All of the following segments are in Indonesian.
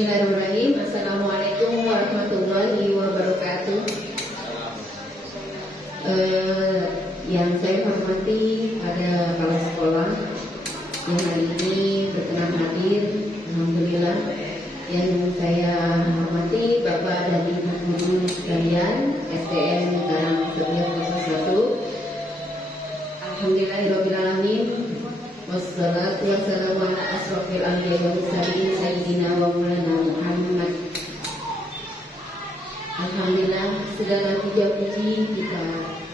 Bismillahirrahmanirrahim. Assalamualaikum warahmatullahi wabarakatuh. Yang saya hormati ada kepala sekolah yang hari ini berkenan hadir, alhamdulillah. Yang saya hormati Bapak dan Ibu guru sekalian STM Karang Setia 01. Alhamdulillahirobbilalamin. Wassalatu wassalamu ala asrofil anbiya'i wal mursalin sayyidina wa maulana Muhammad. Alhamdulillah, segala puja-puji kita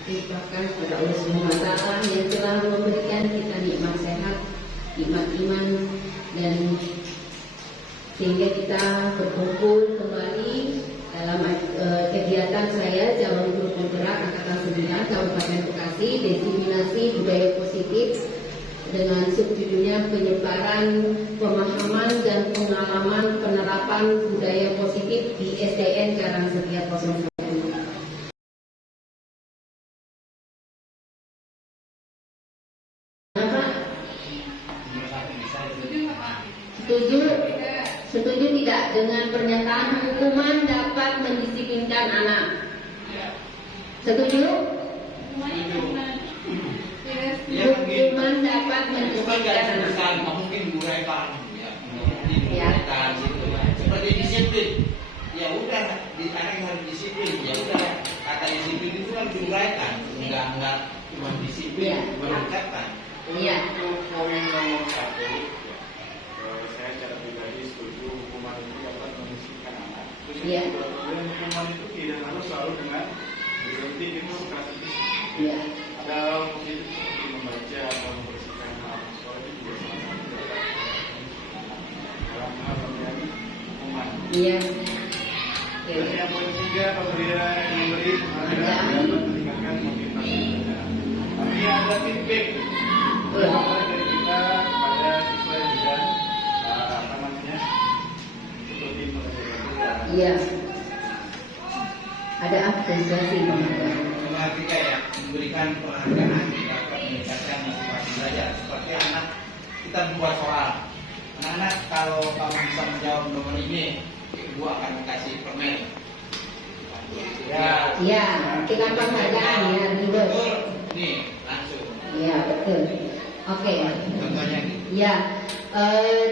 limpahkan kepada Allah Subhanahu wa taala yang telah memberikan kita nikmat sehat, nikmat iman, dan sehingga kita berkumpul kembali dalam kegiatan saya calon guru penggerak angkatan 9 Kabupaten Bekasi, diseminasi budaya positif, dengan subjudulnya penyebaran pemahaman dan pengalaman penerapan budaya positif di SDN Karang Setia 01. Setuju tidak dengan pernyataan hukuman dapat mendisiplinkan anak? Setuju? Hukuman dapat mendisiplinkan anak. Mungkin guraikan, seperti disiplin. Ya udah, anak harus disiplin. Ya udah, kata disiplin itu kan guraikan, enggak cuma disiplin, mengucapkan. Iya. Poin nomor 1, saya secara pribadi setuju hukuman itu dapat mendisiplinkan anak. Terus yang kedua, hukuman itu tidak harus selalu dengan berhenti itu kasih disiplin. Iya. Ada positif seperti membaca atau membersihkan hal sekolah itu juga salah satu dalam hal pemberian hukuman. Iya. Dan yang poin 3, pemberian memberi penghargaan dapat meningkatkan motivasi belajar. Artinya ada feedback dari kita kepada siswa yang sudah ikuti pelajaran. Iya. Ada apresiasi penghargaan. Yang ketiga ya, memberikan penghargaan dapat meningkatkan motivasi belajar. Seperti anak kita buat soal, anak-anak kalau kamu bisa menjawab nomor ini, ibu akan kasih permen. Ya, kita penghargaan ya, reward. Betul, nih langsung. Iya, betul. Oke. Contohnya gitu. Ya,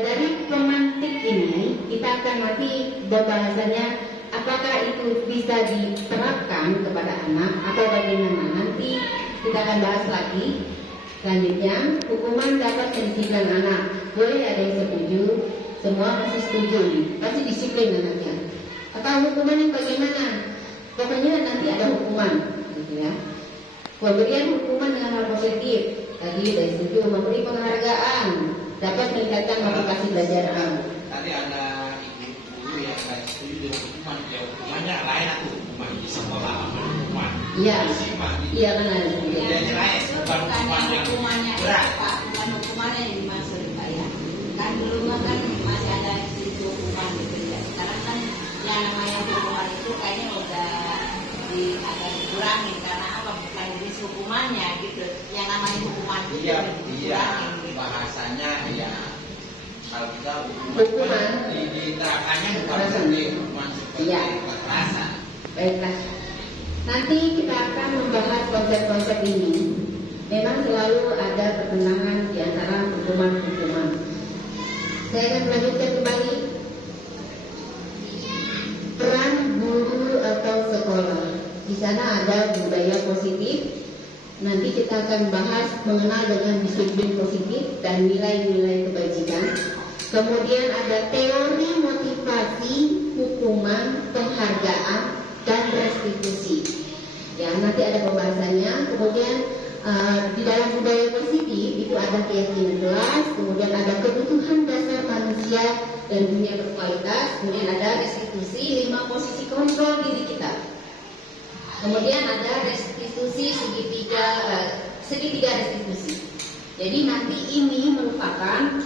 dari pemantik ini kita akan nanti pembahasannya apakah itu bisa diterapkan kepada anak atau bagaimana, nanti kita akan bahas lagi. Selanjutnya, hukuman dapat mendisiplinkan anak. Boleh ada yang setuju? Semua pasti setuju nih, pasti disiplin anaknya. Atau hukuman yang bagaimana? Pokoknya nanti ada hukuman, gitu ya. Pemberian hukuman dengan hal positif. Tadi sudah setuju, memberi penghargaan dapat meningkatkan motivasi belajar. Tadi ada ibu guru yang nggak setuju dengan hukuman, ya hukumannya lain aku hukuman di sekolah sama hukuman. Iya. Iya benar. Dia lain, bukan hukuman yang berat. Pak, bukan hukumannya yang dimaksud Pak ya. Kan dulu kan masih ada institusi hukuman gitu ya. Sekarang kan yang namanya hukuman itu kayaknya udah agak dikurangi karena apa? Bukan jenis hukumannya gitu. Yang namanya hukuman itu Iya, dikurangi. Gitu. bahasanya ya kalau kita Hukuman diterapkannya bukan seperti hukuman seperti kekerasan. Baiklah. Nanti kita akan membahas konsep-konsep ini. Memang selalu ada pertentangan di antara hukuman-hukuman. Saya akan melanjutkan kembali peran guru atau sekolah. Di sana ada budaya positif. Nanti kita akan bahas mengenal dengan disiplin positif dan nilai-nilai kebajikan. Kemudian ada teori motivasi, hukuman, penghargaan, dan restitusi. Ya, nanti ada pembahasannya. Kemudian di dalam budaya positif itu ada keyakinan kelas, kemudian ada kebutuhan dasar manusia dan dunia berkualitas, kemudian ada restitusi, 5 posisi kontrol diri kita. Kemudian ada restitusi segitiga restitusi. Jadi nanti ini merupakan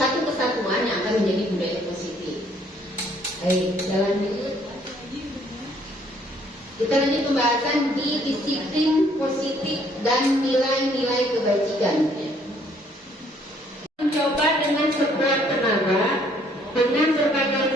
satu kesatuan yang akan menjadi budaya positif. Baik, jalan dulu. Kita lanjut pembahasan di disiplin positif dan nilai-nilai kebajikan. Mencoba dengan sekuat tenaga dengan berbagai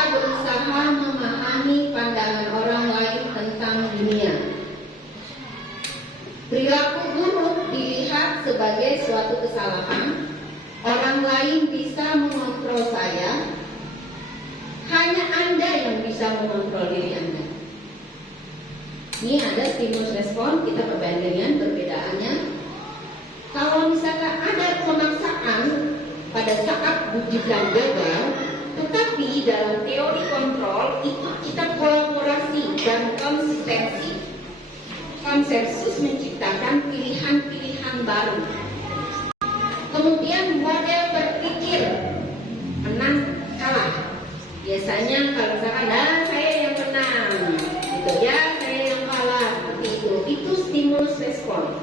kita berusaha memahami pandangan orang lain tentang dunia. Perilaku buruk dilihat sebagai suatu kesalahan. Orang lain bisa mengontrol saya, hanya Anda yang bisa mengontrol diri Anda. Ini ada stimulus respon, kita perbandingan perbedaannya. Kalau misalkan ada pemaksaan pada saat bujukan gagal, tetapi dalam teori kontrol itu kita kolaborasi dan konsistensi, konsensus menciptakan pilihan-pilihan baru. Kemudian model berpikir menang kalah. Biasanya kalau misalkan saya yang menang, gitu ya, saya yang kalah, seperti itu. Itu stimulus respon.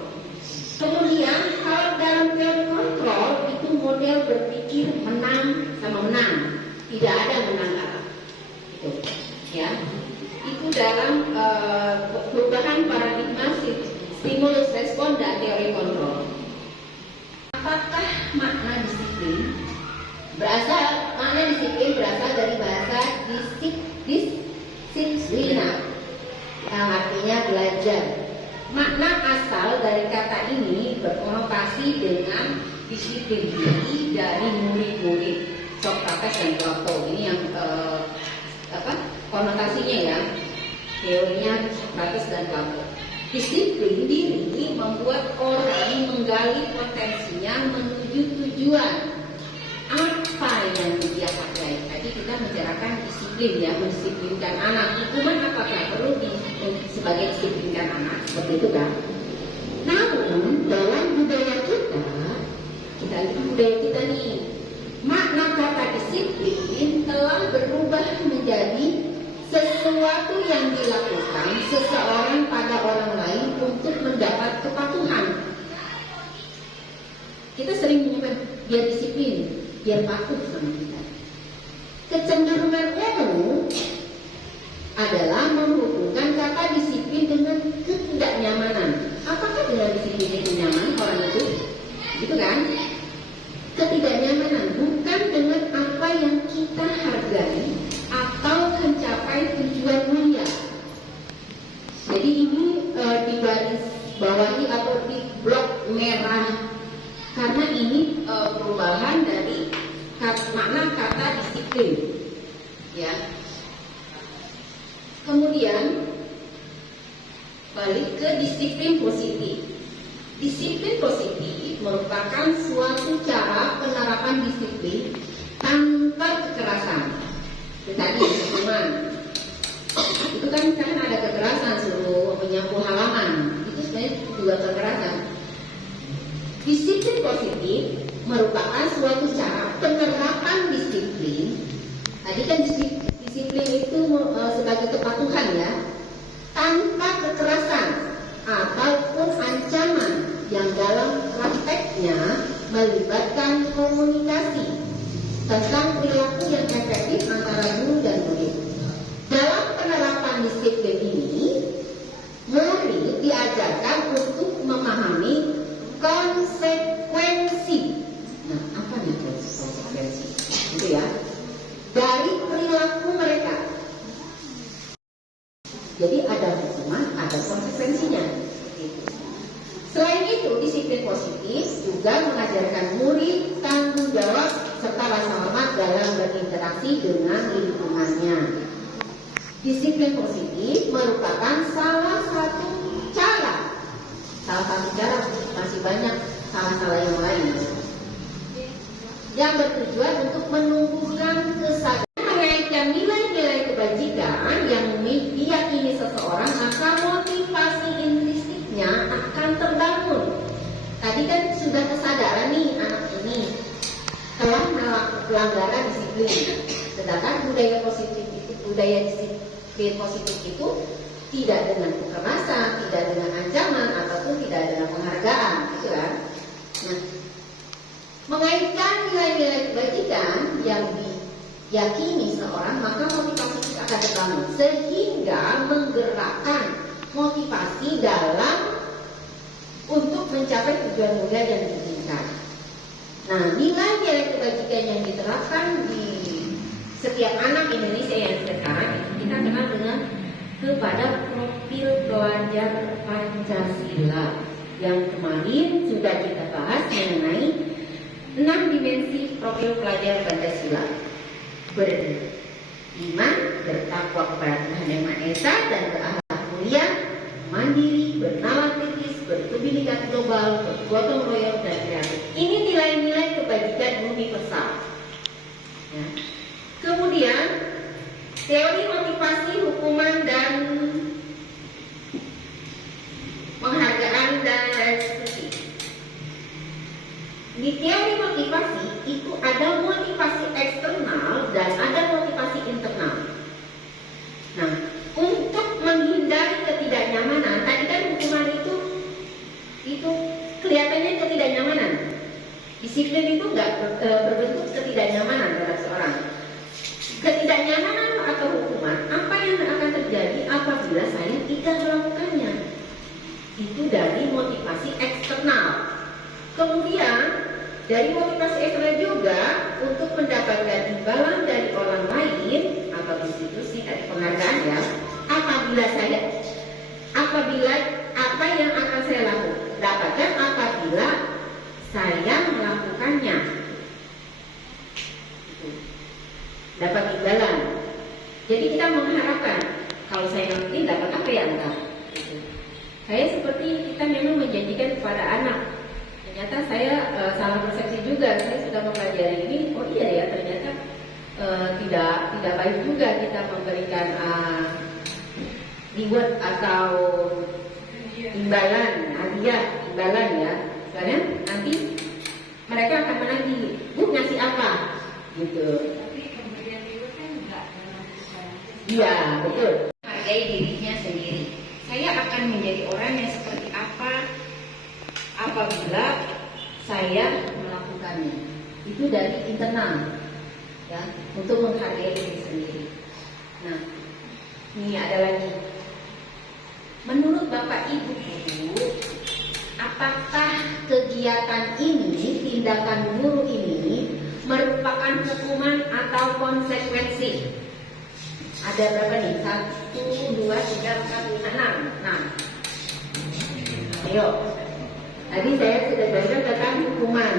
Kemudian kalau dalam teori kontrol itu model berpikir menang sama menang, tidak ada menang kalah. Itu, ya. Itu dalam perubahan paradigma stimulus respon dan teori kontrol. Apakah makna disiplin? Makna disiplin berasal dari bahasa disiplina, yang artinya belajar. Makna asal dari kata ini berkonotasi dengan disiplin diri dari murid-murid Socrates dan Plato. Ini yang konotasinya ya, teorinya Socrates dan Plato. Disiplin diri membuat orang menggali potensinya menuju tujuan apa yang dia pakai. Tadi kita membicarakan disiplin ya, mendisiplinkan anak. Hukuman apakah perlu sebagai disiplinkan anak? Seperti itu kan? Namun dalam budaya kita budaya kita nih, makna kata disiplin telah berubah menjadi sesuatu yang dilakukan seseorang pada orang lain untuk mendapat kepatuhan. Kita sering menyebut biar disiplin, biar patuh sama kita. Kecenderungan umum adalah menghubungkan kata disiplin dengan ketidaknyamanan. Apakah dengan disiplin itu nyaman orang itu? Gitu kan? Ketidaknyamanan bukan dengan apa yang kita hargai atau mencapai tujuan mulia. Jadi ini di garis bawahi atau di blok merah, karena ini perubahan dari makna kata disiplin, ya. Kemudian balik ke disiplin positif. Disiplin positif merupakan suatu cara penerapan disiplin tanpa kekerasan. Tadi hukuman itu kan misalkan ada kekerasan, suruh menyapu halaman, itu sebenarnya juga kekerasan. Disiplin positif merupakan suatu cara penerapan disiplin. Tadi kan disiplin itu sebagai kepatuhan ya, tanpa kekerasan ataupun ancaman yang dalam prakteknya melibatkan komunikasi tentang perilaku yang efektif antara guru dan murid. Dalam penerapan disiplin ini, murid diajarkan untuk memahami konsekuensi. Nah, apa nih konsekuensi? Gitu ya. Dari perilaku mereka. Jadi ada hukuman, ada konsekuensinya. Selain itu, disiplin positif juga mengajarkan murid tanggung jawab serta rasa hormat dalam berinteraksi dengan lingkungannya. Disiplin positif merupakan salah satu cara, masih banyak salah-salah yang lain, yang bertujuan untuk menumbuhkan kesadaran mengaitkan nilai-nilai kebajikan yang diyakini seseorang, maka motivasi intrinsiknya akan terbangun. Tadi kan sudah kesadaran nih anak ini telah melakukan pelanggaran disiplin, sedangkan budaya disiplin positif itu tidak dengan kekerasan, tidak dengan ancaman, ataupun tidak dengan penghargaan, gitu kan? Nah, mengaitkan nilai-nilai kebajikan yang diyakini seorang, maka motivasi itu akan terbangun sehingga menggerakkan motivasi dalam untuk mencapai tujuan mulia yang diinginkan. Nah, nilai-nilai kebajikan yang diterapkan di setiap anak Indonesia yang sekarang kita kenal dengan kepada profil pelajar Pancasila yang kemarin sudah kita bahas mengenai 6 dimensi profil pelajar Pancasila: beriman, bertakwa kepada Tuhan Yang Maha Esa dan berakhlak mulia, mandiri, bernalar kritis, berkebinekaan global, bergotong royong dan kreatif. Ini nilai-nilai kebajikan universal. Ya. Kemudian teori motivasi, hukuman dan penghargaan dan restitusi. Di teori motivasi itu ada motivasi eksternal dan ada motivasi internal. Nah, untuk menghindari ketidaknyamanan, tadi kan hukuman itu kelihatannya ketidaknyamanan. Disiplin itu nggak berbentuk ketidaknyamanan terhadap seorang. Ketidaknyamanan atau hukuman, apa yang akan terjadi apabila saya tidak melakukannya? Itu dari motivasi eksternal. Kemudian dari motivasi eksternal juga untuk mendapatkan imbalan dari orang lain atau institusi dari penghargaan ya. Apabila apa yang akan saya dapatkan apabila saya melakukannya, dapat imbalan. Jadi kita mengharapkan kalau saya nanti dapat apa ya enggak. Saya seperti kita memang menjanjikan kepada anak. Ternyata saya salah persepsi juga. Saya sudah mempelajari ini. Oh iya ya, ternyata tidak baik juga kita memberikan reward atau imbalan, hadiah, imbalan ya. Karena nanti mereka akan menagih, Bu ngasih apa? Gitu. Tapi pemberian reward kan enggak dalam Iya, betul. Hargai dirinya sendiri. Saya akan menjadi orang yang seperti apa apabila saya melakukannya. Itu dari internal, ya, untuk menghargai diri sendiri. Nah, ini ada lagi. Menurut Bapak Ibu Guru, apakah kegiatan ini, tindakan guru ini merupakan hukuman atau konsekuensi? Ada berapa nih? 1, 2, 3, 4, 5, 6. Ayo. Tadi saya sudah belajar tentang hukuman.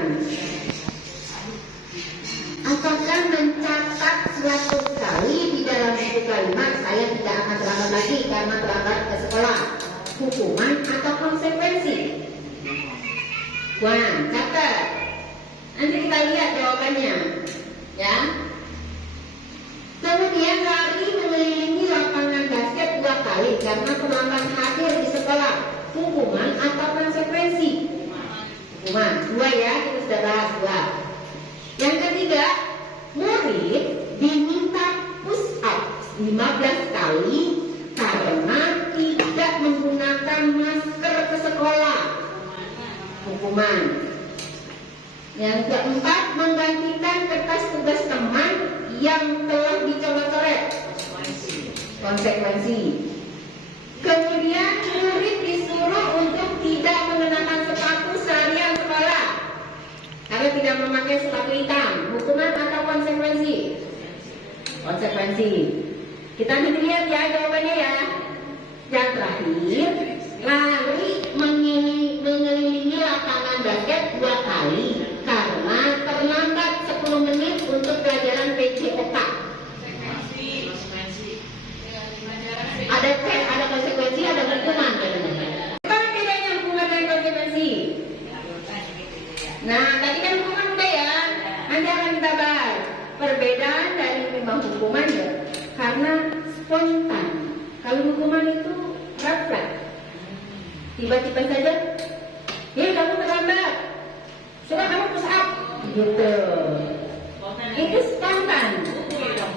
Apakah mencatat 100 kali di dalam buku kalimat saya tidak akan terlambat lagi karena terlambat ke sekolah? Hukuman atau konsekuensi? Wah, catat. Nanti kita lihat jawabannya, ya. Kemudian lari mengelilingi lapangan basket 2 kali karena terlambat hadir di sekolah. Hukuman atau konsekuensi? Hukuman. 2 ya, kita sudah bahas 2. Yang ketiga, murid diminta push up 15 kali karena tidak menggunakan masker ke sekolah. Hukuman. Yang keempat, menggantikan kertas tugas teman yang telah dicoret-coret. Konsekuensi. Kemudian murid disuruh untuk tidak mengenakan sepatu seharian sekolah karena tidak memakai sepatu hitam. Hukuman atau konsekuensi? Konsekuensi. Kita nanti lihat ya jawabannya ya. Yang terakhir, lari mengelilingi lapangan basket 2 kali karena terlambat 10 menit untuk pelajaran PJOK. Ada konsekuensi, ada hukuman. Apa bedanya hukuman dan konsekuensi? Nah, tadi kan hukuman udah ya. Nanti akan kita bahas perbedaan dari memang hukuman ya, karena spontan. Kalau hukuman itu refleks. Tiba-tiba saja, kamu terlambat. Sudah kamu push up. Gitu. Itu spontan.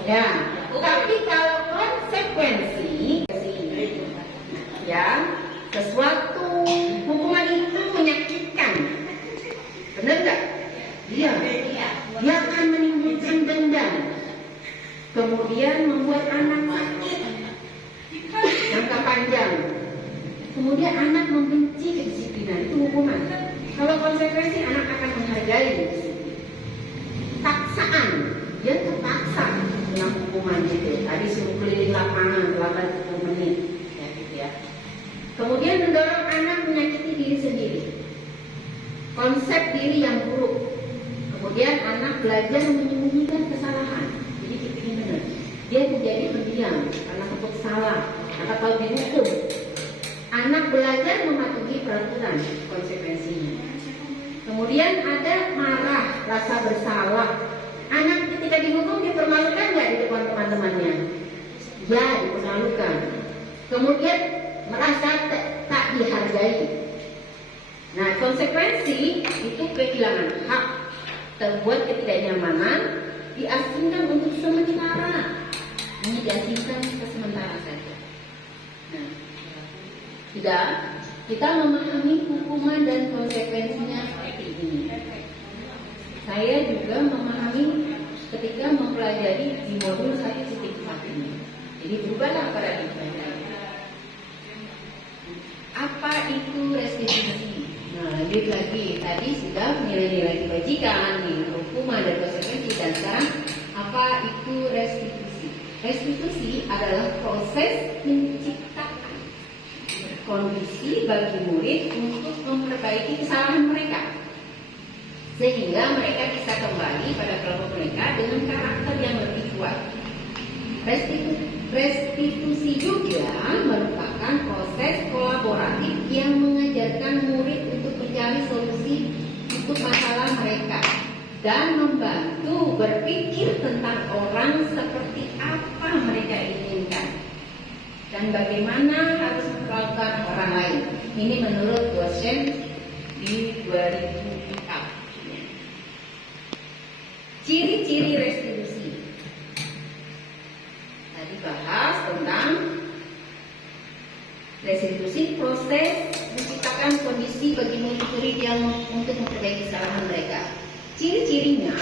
Ya. Tapi kalau konsekuensi, ya, sesuatu hukuman itu menyakitkan. Benar nggak? Iya. Dia akan menimbulkan dendam. Kemudian membuat anak sakit. Jangka panjang. Kemudian anak membenci kedisiplinan. Itu hukuman. Kalau konsekuensi, anak akan menghargai disiplin. Paksaan. Dia terpaksa hukuman gitu. Tadi suruh keliling lapangan selama 10 menit, ya gitu ya. Kemudian mendorong anak menyakiti diri sendiri, konsep diri yang buruk. Kemudian anak belajar menyembunyikan kesalahan. Jadi ini benar. Dia menjadi pendiam karena takut salah, karena tahu dihukum. Anak belajar mematuhi peraturan, konsekuensinya. Kemudian ada marah, rasa bersalah. Anak ketika dihukum dipermalukan nggak di depan teman-temannya? Ya, dipermalukan. Kemudian merasa tak dihargai. Nah, konsekuensi itu kehilangan hak, terbuat ketidaknyamanan, diasingkan untuk sementara. Ini diasingkan sementara saja. Nah, tidak, kita memahami hukuman dan konsekuensinya seperti ini. Saya juga memahami ketika mempelajari di modul 1.4 ini. Jadi berubahlah paradigmanya. Apa itu restitusi? Nah, lanjut lagi. Tadi sudah nilai-nilai kebajikan, hukuman dan konsekuensi, dan sekarang apa itu restitusi? Restitusi adalah proses menciptakan kondisi bagi murid untuk memperbaiki kesalahan mereka, sehingga mereka bisa kembali pada kelompok mereka dengan karakter yang lebih kuat. Restitusi juga merupakan proses kolaboratif yang mengajarkan murid untuk mencari solusi untuk masalah mereka dan membantu berpikir tentang orang seperti apa mereka inginkan dan bagaimana harus melakukan orang lain. Ini menurut dosen di 2004. Ciri-ciri restitusi. Tadi bahas tentang restitusi, proses menciptakan kondisi bagi murid yang untuk memperbaiki kesalahan mereka. Ciri-cirinya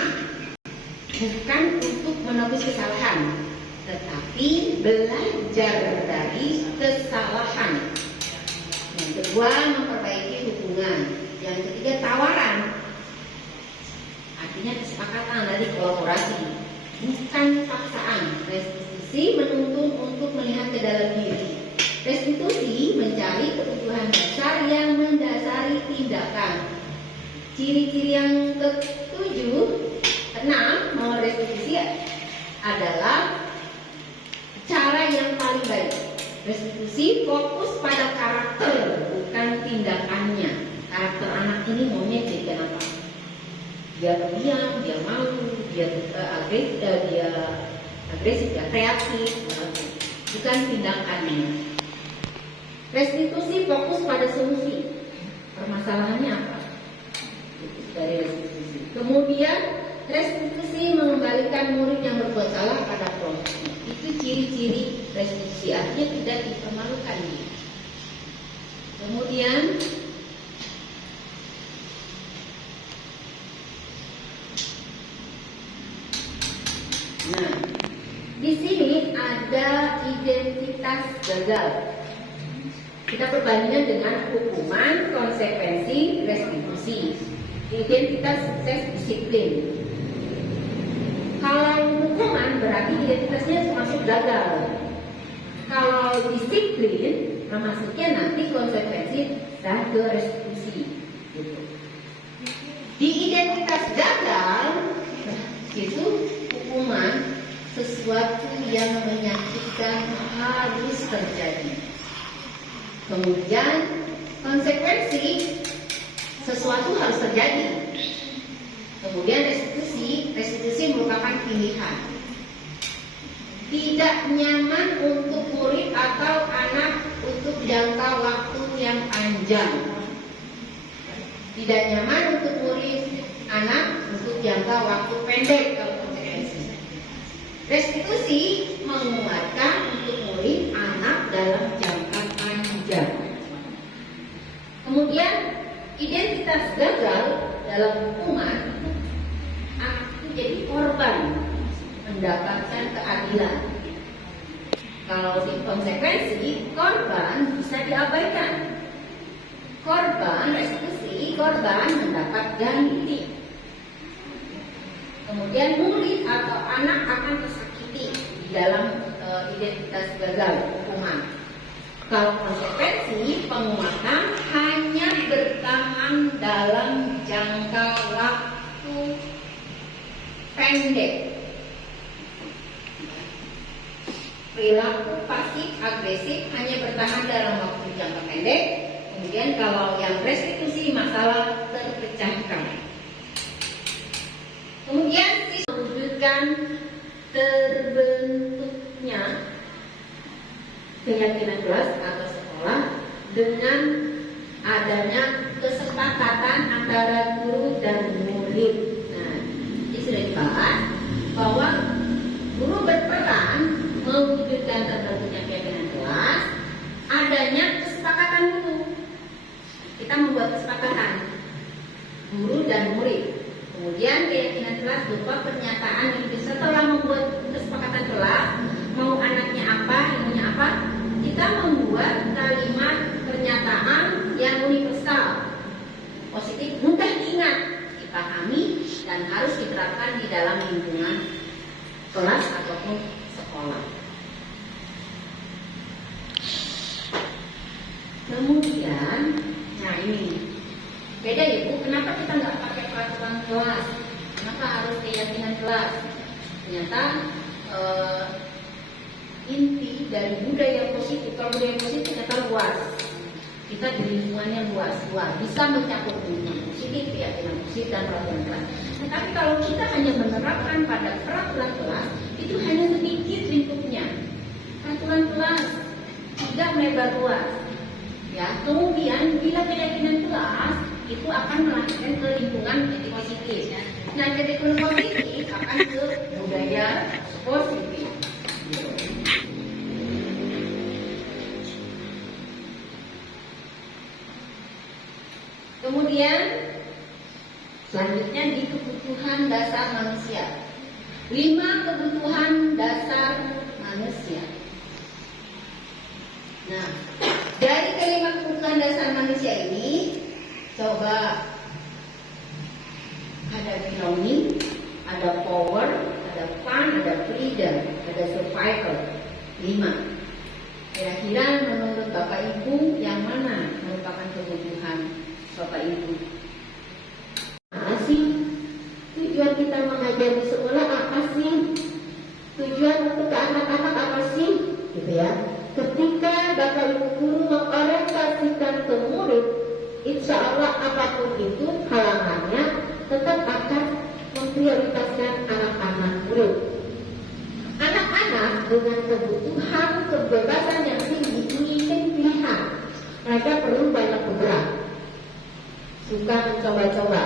bukan untuk menebus kesalahan, tetapi belajar dari kesalahan. Yang kedua, memperbaiki hubungan. Yang ketiga, tawaran. Artinya kesepakatan dari kolaborasi, bukan paksaan. Restitusi menuntun untuk melihat ke dalam diri. Restitusi mencari kebutuhan dasar yang mendasari tindakan. Ciri-ciri yang keenam, restitusi adalah cara yang paling baik. Restitusi fokus pada karakter, bukan tindakannya. Karakter anak ini maunya jadi apa? Dia pendiam, dia malu, dia agresif, dia kreatif, bukan tindakannya. Restitusi fokus pada solusi. Permasalahannya apa? Dari restitusi. Kemudian restitusi mengembalikan murid yang berbuat salah pada kelompoknya. Itu ciri-ciri restitusi, artinya tidak dipermalukan. Kemudian nah, di sini ada identitas gagal. Kita perbandingan dengan hukuman, konsekuensi, restitusi. Identitas sukses disiplin. Kalau hukuman berarti identitasnya termasuk gagal. Kalau disiplin, maksudnya nanti konsekuensi dan ke restitusi. Di identitas gagal itu hukuman sesuatu yang menyakitkan harus terjadi. Kemudian konsekuensi sesuatu harus terjadi. Kemudian restitusi merupakan pilihan. Tidak nyaman untuk murid atau anak untuk jangka waktu yang panjang. Tidak nyaman untuk murid anak untuk jangka waktu pendek kalau konsekuensi. Restitusi menguatkan untuk murid anak dalam jangka panjang. Kemudian identitas gagal dalam hukuman, aku jadi korban mendapatkan keadilan. Kalau di konsekuensi, korban bisa diabaikan. Korban restitusi, korban mendapat ganti. Kemudian murid atau anak akan tersakiti dalam identitas gagal hukuman. Kalau konsekuensi, penguatan hanya bertahan dalam jangka waktu pendek. Perilaku pasif agresif hanya bertahan dalam waktu jangka pendek. Kemudian kalau yang restitusi, masalah terpecahkan. Kemudian mewujudkan terbentuknya keyakinan kelas atau sekolah dengan adanya kesepakatan antara guru dan murid. Nah, ini sudah dibahas bahwa guru berperan mewujudkan terbentuknya keyakinan kelas, adanya kesepakatan dulu. Kita membuat kesepakatan guru dan murid. Kemudian keyakinan kelas berupa pernyataan yang setelah membuat kesepakatan kelas, mau anaknya apa, ilmunya apa, kita membuat kalimat pernyataan yang universal, positif, mudah diingat, dipahami, dan harus diterapkan di dalam lingkungan kelas ataupun sekolah. Kemudian, nah ini beda ya Bu, kenapa kita nggak pakai peraturan kelas? Kenapa harus keyakinan kelas? Ternyata inti dari budaya positif, kalau budaya positif ternyata luas. Kita di lingkungannya luas, bisa mencakup lingkungan positif, keyakinan positif dan peraturan kelas. Tetapi kalau kita hanya menerapkan pada peraturan kelas, itu hanya sedikit lingkupnya. Peraturan kelas tidak melebar luas. Ya, kemudian bila keyakinan kelas itu akan melahirkan ke lingkungan jadi positif. Nah, jadi positif akan ke budaya positif. Kemudian selanjutnya di kebutuhan dasar manusia. 5 kebutuhan dasar manusia. Nah, dari kelima kebutuhan dasar manusia ini, coba ada belonging, ada power, ada fun, ada freedom, ada survival. 5. Kira-kira menurut Bapak Ibu yang mana merupakan kebutuhan Bapak Ibu? Apa sih tujuan kita mengajar di sekolah? Apa sih tujuan untuk ke anak-anak? Apa sih, gitu ya? Ketika Bapak Ibu guru mengorientasikan ke murid, insya Allah apapun itu halangannya tetap akan memprioritaskan anak-anak murid. Anak-anak dengan kebutuhan kebebasan yang tinggi ingin pilihan. Mereka perlu banyak bergerak, suka mencoba-coba,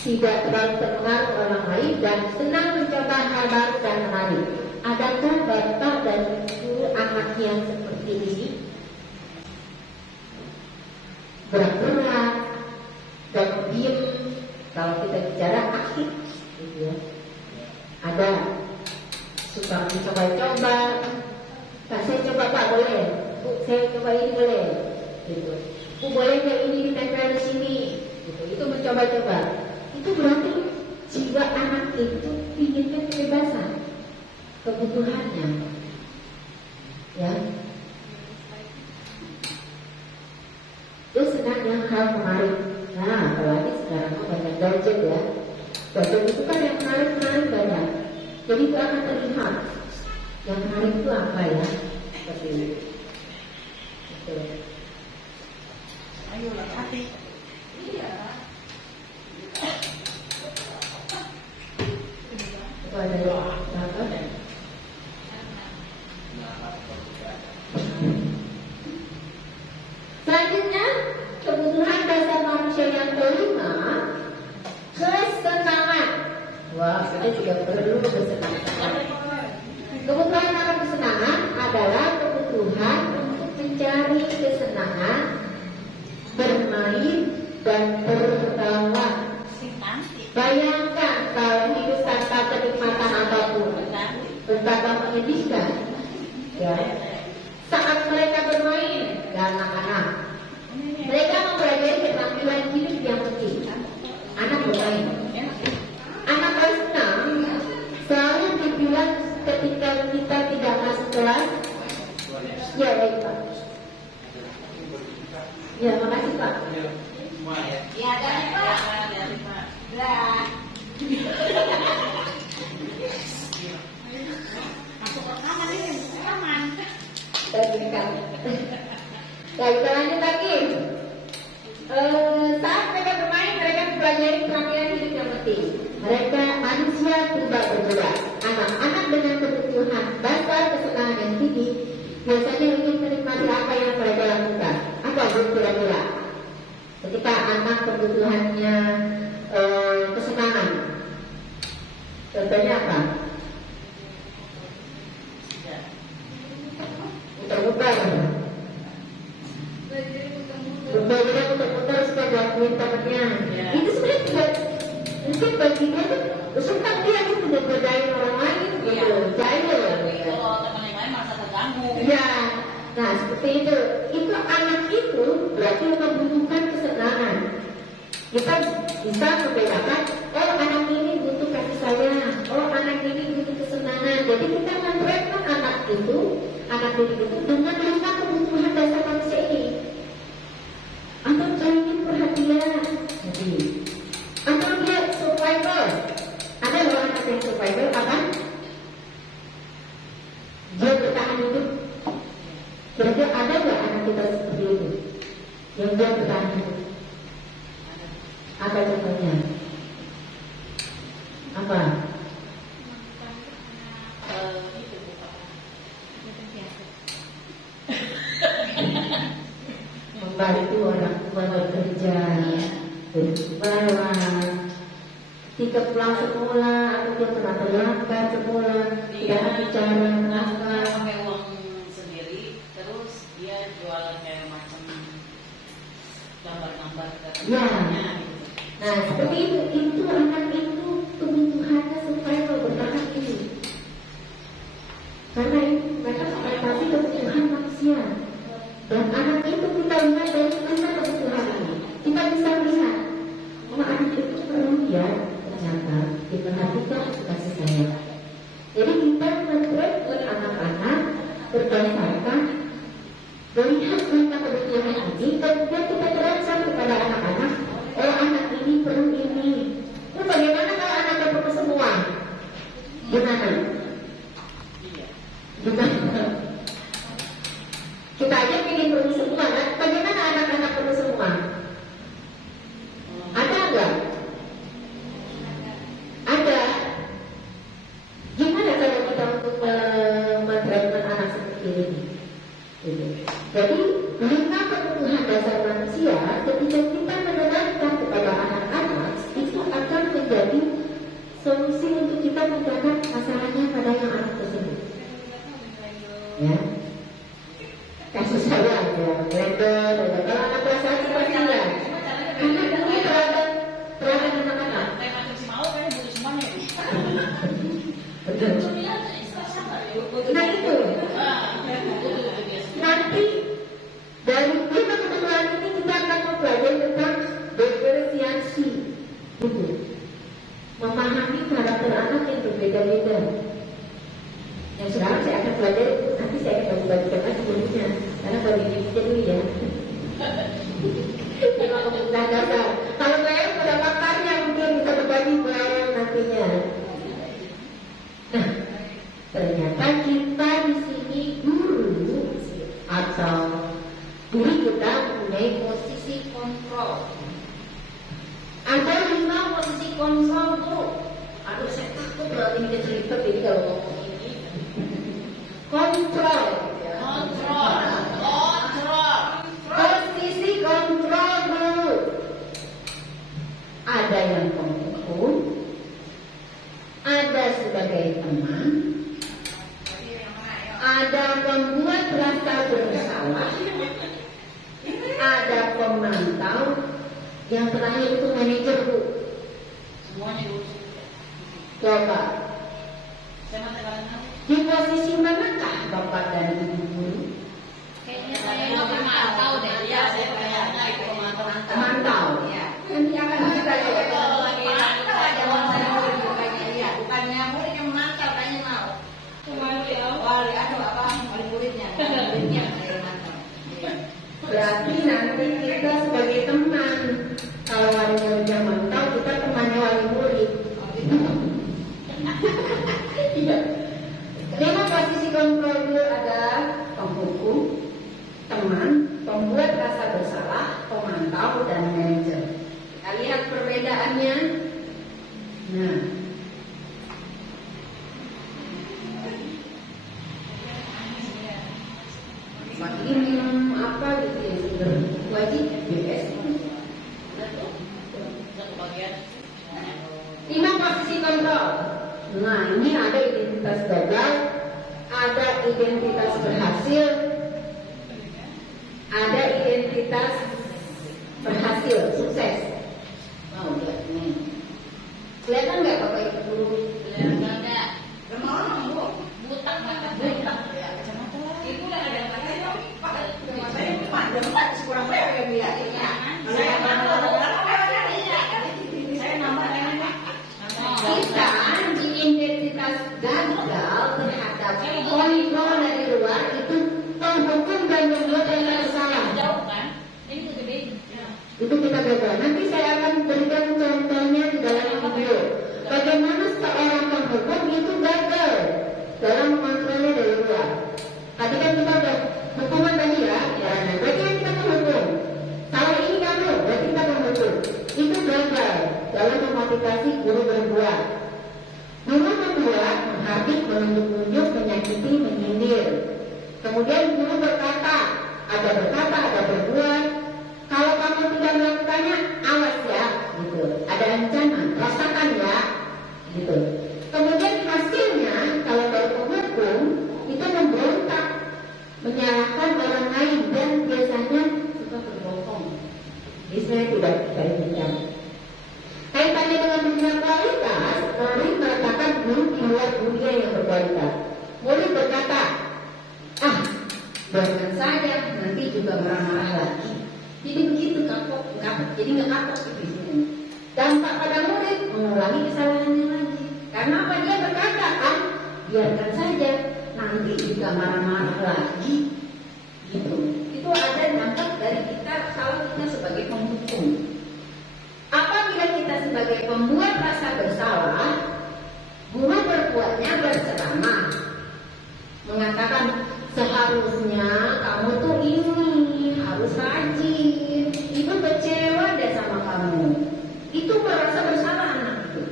tidak terlalu terpengaruh orang lain, dan senang mencoba hal baru dan menarik. Adakah Bapak dan Ibu anak yang seperti ini? Berat-berat dan diam. Kalau kita bicara aktif, gitu ya. Ada suka mencoba-coba. Pak, saya coba Pak, boleh? Bu, saya coba ini boleh? Gitu. Bu, boleh nggak ini ditempel di sini? Gitu. Itu mencoba-coba. Itu berarti jiwa anak itu inginnya kebebasan, kebutuhannya, ya. Dia senang yang hal menarik. Nah, apalagi sekarang banyak gadget ya. Gadget itu kan yang menarik banyak. Jadi itu akan terlihat yang menarik itu apa ya? Seperti ini. Betul. Ayolah, hati. Iya. Itu ada berapa? Selanjutnya, kebutuhan dasar manusia yang kelima, kesenangan. Wah, kita juga perlu kesenangan. Kebutuhan akan kesenangan adalah kebutuhan untuk mencari kesenangan, bermain dan tertawa. Bayangkan kalau hidup tanpa kenikmatan apapun, betapa menyedihkan. Ya. Saat mereka bermain, dan anak-anak, mereka mempelajari keterampilan hidup yang penting. Anak bermain, anak paling senang selalu dibilang ketika kita Ya, baik Pak. Ya, makasih Pak. Semua ya. Ya, dari Pak. Dah. Masuk ke kamar ini, aman. Nah, kita lanjut lagi. Saat mereka bermain, mereka mempelajari keterampilan hidup yang penting. Mereka manusia tidak bergerak. Anak-anak dengan kebutuhan dasar kesenangan yang tinggi biasanya ingin menikmati apa yang mereka lakukan. Apa kira-kira? Ketika anak kebutuhannya kesenangan, contohnya apa? Muter-muter. Berbeda muter-muter supaya gangguin temennya. Itu sebenarnya tidak mungkin bagi dia tuh suka dia tuh udah godain orang lain gitu. Jahil. Kalau teman yang lain merasa terganggu. Ya, nah seperti itu. Itu anak itu berarti membutuhkan kesenangan. Kita bisa membedakan, oh anak ini butuh kasih sayang, oh anak ini butuh kesenangan. Jadi kita menerapkan anak didik itu dengan melihat kebutuhan dasar manusia ini. Atau dia ingin perhatian, jadi atau dia survival. Ada loh anak yang survival apa? Dia bertahan hidup. Kira-kira ada nggak anak kita seperti itu yang dia bertahan hidup? Apa contohnya? Apa? Membantu orang tua bekerja, berjualan. Ketika pulang sekolah atau dia pernah terlambat sekolah, tidak bicara apa. Pakai uang sendiri, terus dia jualan kayak macam gambar-gambar ke Ya. temannya gitu. Nah seperti itu anak itu kebutuhannya survival bertahan hidup. Karena mereka mengatasi kebutuhan manusia. Dan anak itu kita lihat dari mana kebutuhan ini. Kita bisa lihat, oh anak itu perlu ya ternyata diperhatikan kasih sayang. Jadi kita merekrut anak-anak berdasarkan melihat mereka kebutuhan ini, kemudian kita terapkan kepada anak-anak. Oh anak ini perlu ini. Nah, bagaimana kalau anaknya perlu semua? Gimana? Gimana? Kita aja ingin perlu semua, kan? Bagaimana anak-anak perlu semua? Ada nggak? Ada. Gimana kalau kita untuk menerapkan anak seperti ini? Gitu. Jadi, 5 kebutuhan dasar manusia ketika kita menerapkan kepada anak-anak itu akan menjadi solusi untuk kita menjaga masalahnya pada yang anak tersebut. Ya. Kasus saya ya, blender, kalau anak kelas 1 pasti enggak. Karena dulu peralatan anak-anak. Kayak macam si mau kayaknya butuh semuanya. Betul. Nah itu. Nanti dari 5 kebutuhan ini kita akan mempelajari tentang diferensiasi, gitu. Memahami karakter anak yang berbeda-beda. Yang sekarang saya akan pelajari, nanti saya akan bagi-bagikan lagi ilmunya, karena baru ini dulu ya. Lima kebutuhan dasar. Kalau saya sudah pakarnya mungkin bisa berbagi pelayan nantinya. Nah, ternyata kita di sini guru atau guru kita mempunyai posisi kontrol. Ada 5 posisi kontrol tuh. Aduh saya takut kalau ini cerita jadi kalau ngomong ini. Kontrol. Posisi kontrol dulu. Ada yang penghukum, ada sebagai teman, ada pembuat rasa bersalah, ada pemantau, yang terakhir itu manajer Bu. Semuanya dulu. Coba Saya mau tanya. di posisi manakah Bapak dan Ibu guru? Kayaknya saya mau pemantau deh. Iya, saya kayaknya itu pemantau. Mantau. Iya. Nanti akan kita lihat. Kalau lagi mantau aja orang saya murid bukannya iya. Bukannya murid yang memantau, kayaknya mau. Wali, aduh apa? Wali muridnya. Muridnya. Berarti nanti kita sebagai teman. Kalau wali muridnya mantau, kita temannya wali murid. Tidak. 5 posisi kontrol itu adalah penghukum, teman, pembuat rasa bersalah, pemantau, dan manajer. Kita lihat perbedaannya. Nah, makin apa gitu ya, sudah wajib BS. 5 posisi kontrol. Nah, ini ada identitas gagal, ada identitas berhasil, ada identitas berhasil, sukses. Mau lihat ini? Kelihatan nggak Bapak Ibu guru? Kelihatan nggak? Rumah orang bu, butak banget. Butak ya, kacamata lah. Itu lah ada yang pakai dong. Pakai kacamata yang panjang banget, kurang saya yang lihat. Saya nambah saya nambah Kita di identitas gagal terhadap kontrol dari luar itu penghukum dan membuat yang bersalah. jauh kan? Ini tuh gede. Itu kita gagal. Nanti saya akan berikan contohnya di dalam video. Bagaimana seorang penghukum itu gagal dalam mengontrolnya dari luar. Tadi kan kita udah hukuman tadi ya. Nah, berarti kan kita penghukum. Salah ini kamu, berarti kita penghukum. Itu gagal dalam memotivasi guru berbuat. Guru membuat, menghardik, menunjuk-nunjuk, menyakiti, menyindir. Kemudian guru berkata, ada berbuat. Kalau kamu tidak melakukannya, awas ya, gitu. Ada ancaman, rasakan ya, gitu. Kemudian hasilnya, kalau dari penghukum itu memberontak, menyalahkan orang lain dan biasanya suka berbohong. Jadi saya tidak inginkan. Kaitannya dengan dunia kualitas, murid meletakkan guru di luar dunia yang berkualitas. Murid berkata, biarkan saja, nanti juga marah-marah lagi. Jadi begitu kapok, jadi nggak kapok gitu sini. Dampak pada murid mengulangi kesalahannya lagi. Karena apa? Dia berkata, biarkan saja, nanti juga marah-marah lagi. Gitu. Itu ada dampak dari kita kalau kita sebagai penghukum. Apabila kita sebagai pembuat rasa bersalah, guru berbuatnya berceramah, mengatakan seharusnya kamu tuh ini harus rajin, ibu kecewa deh sama kamu. Itu merasa bersalah anak itu.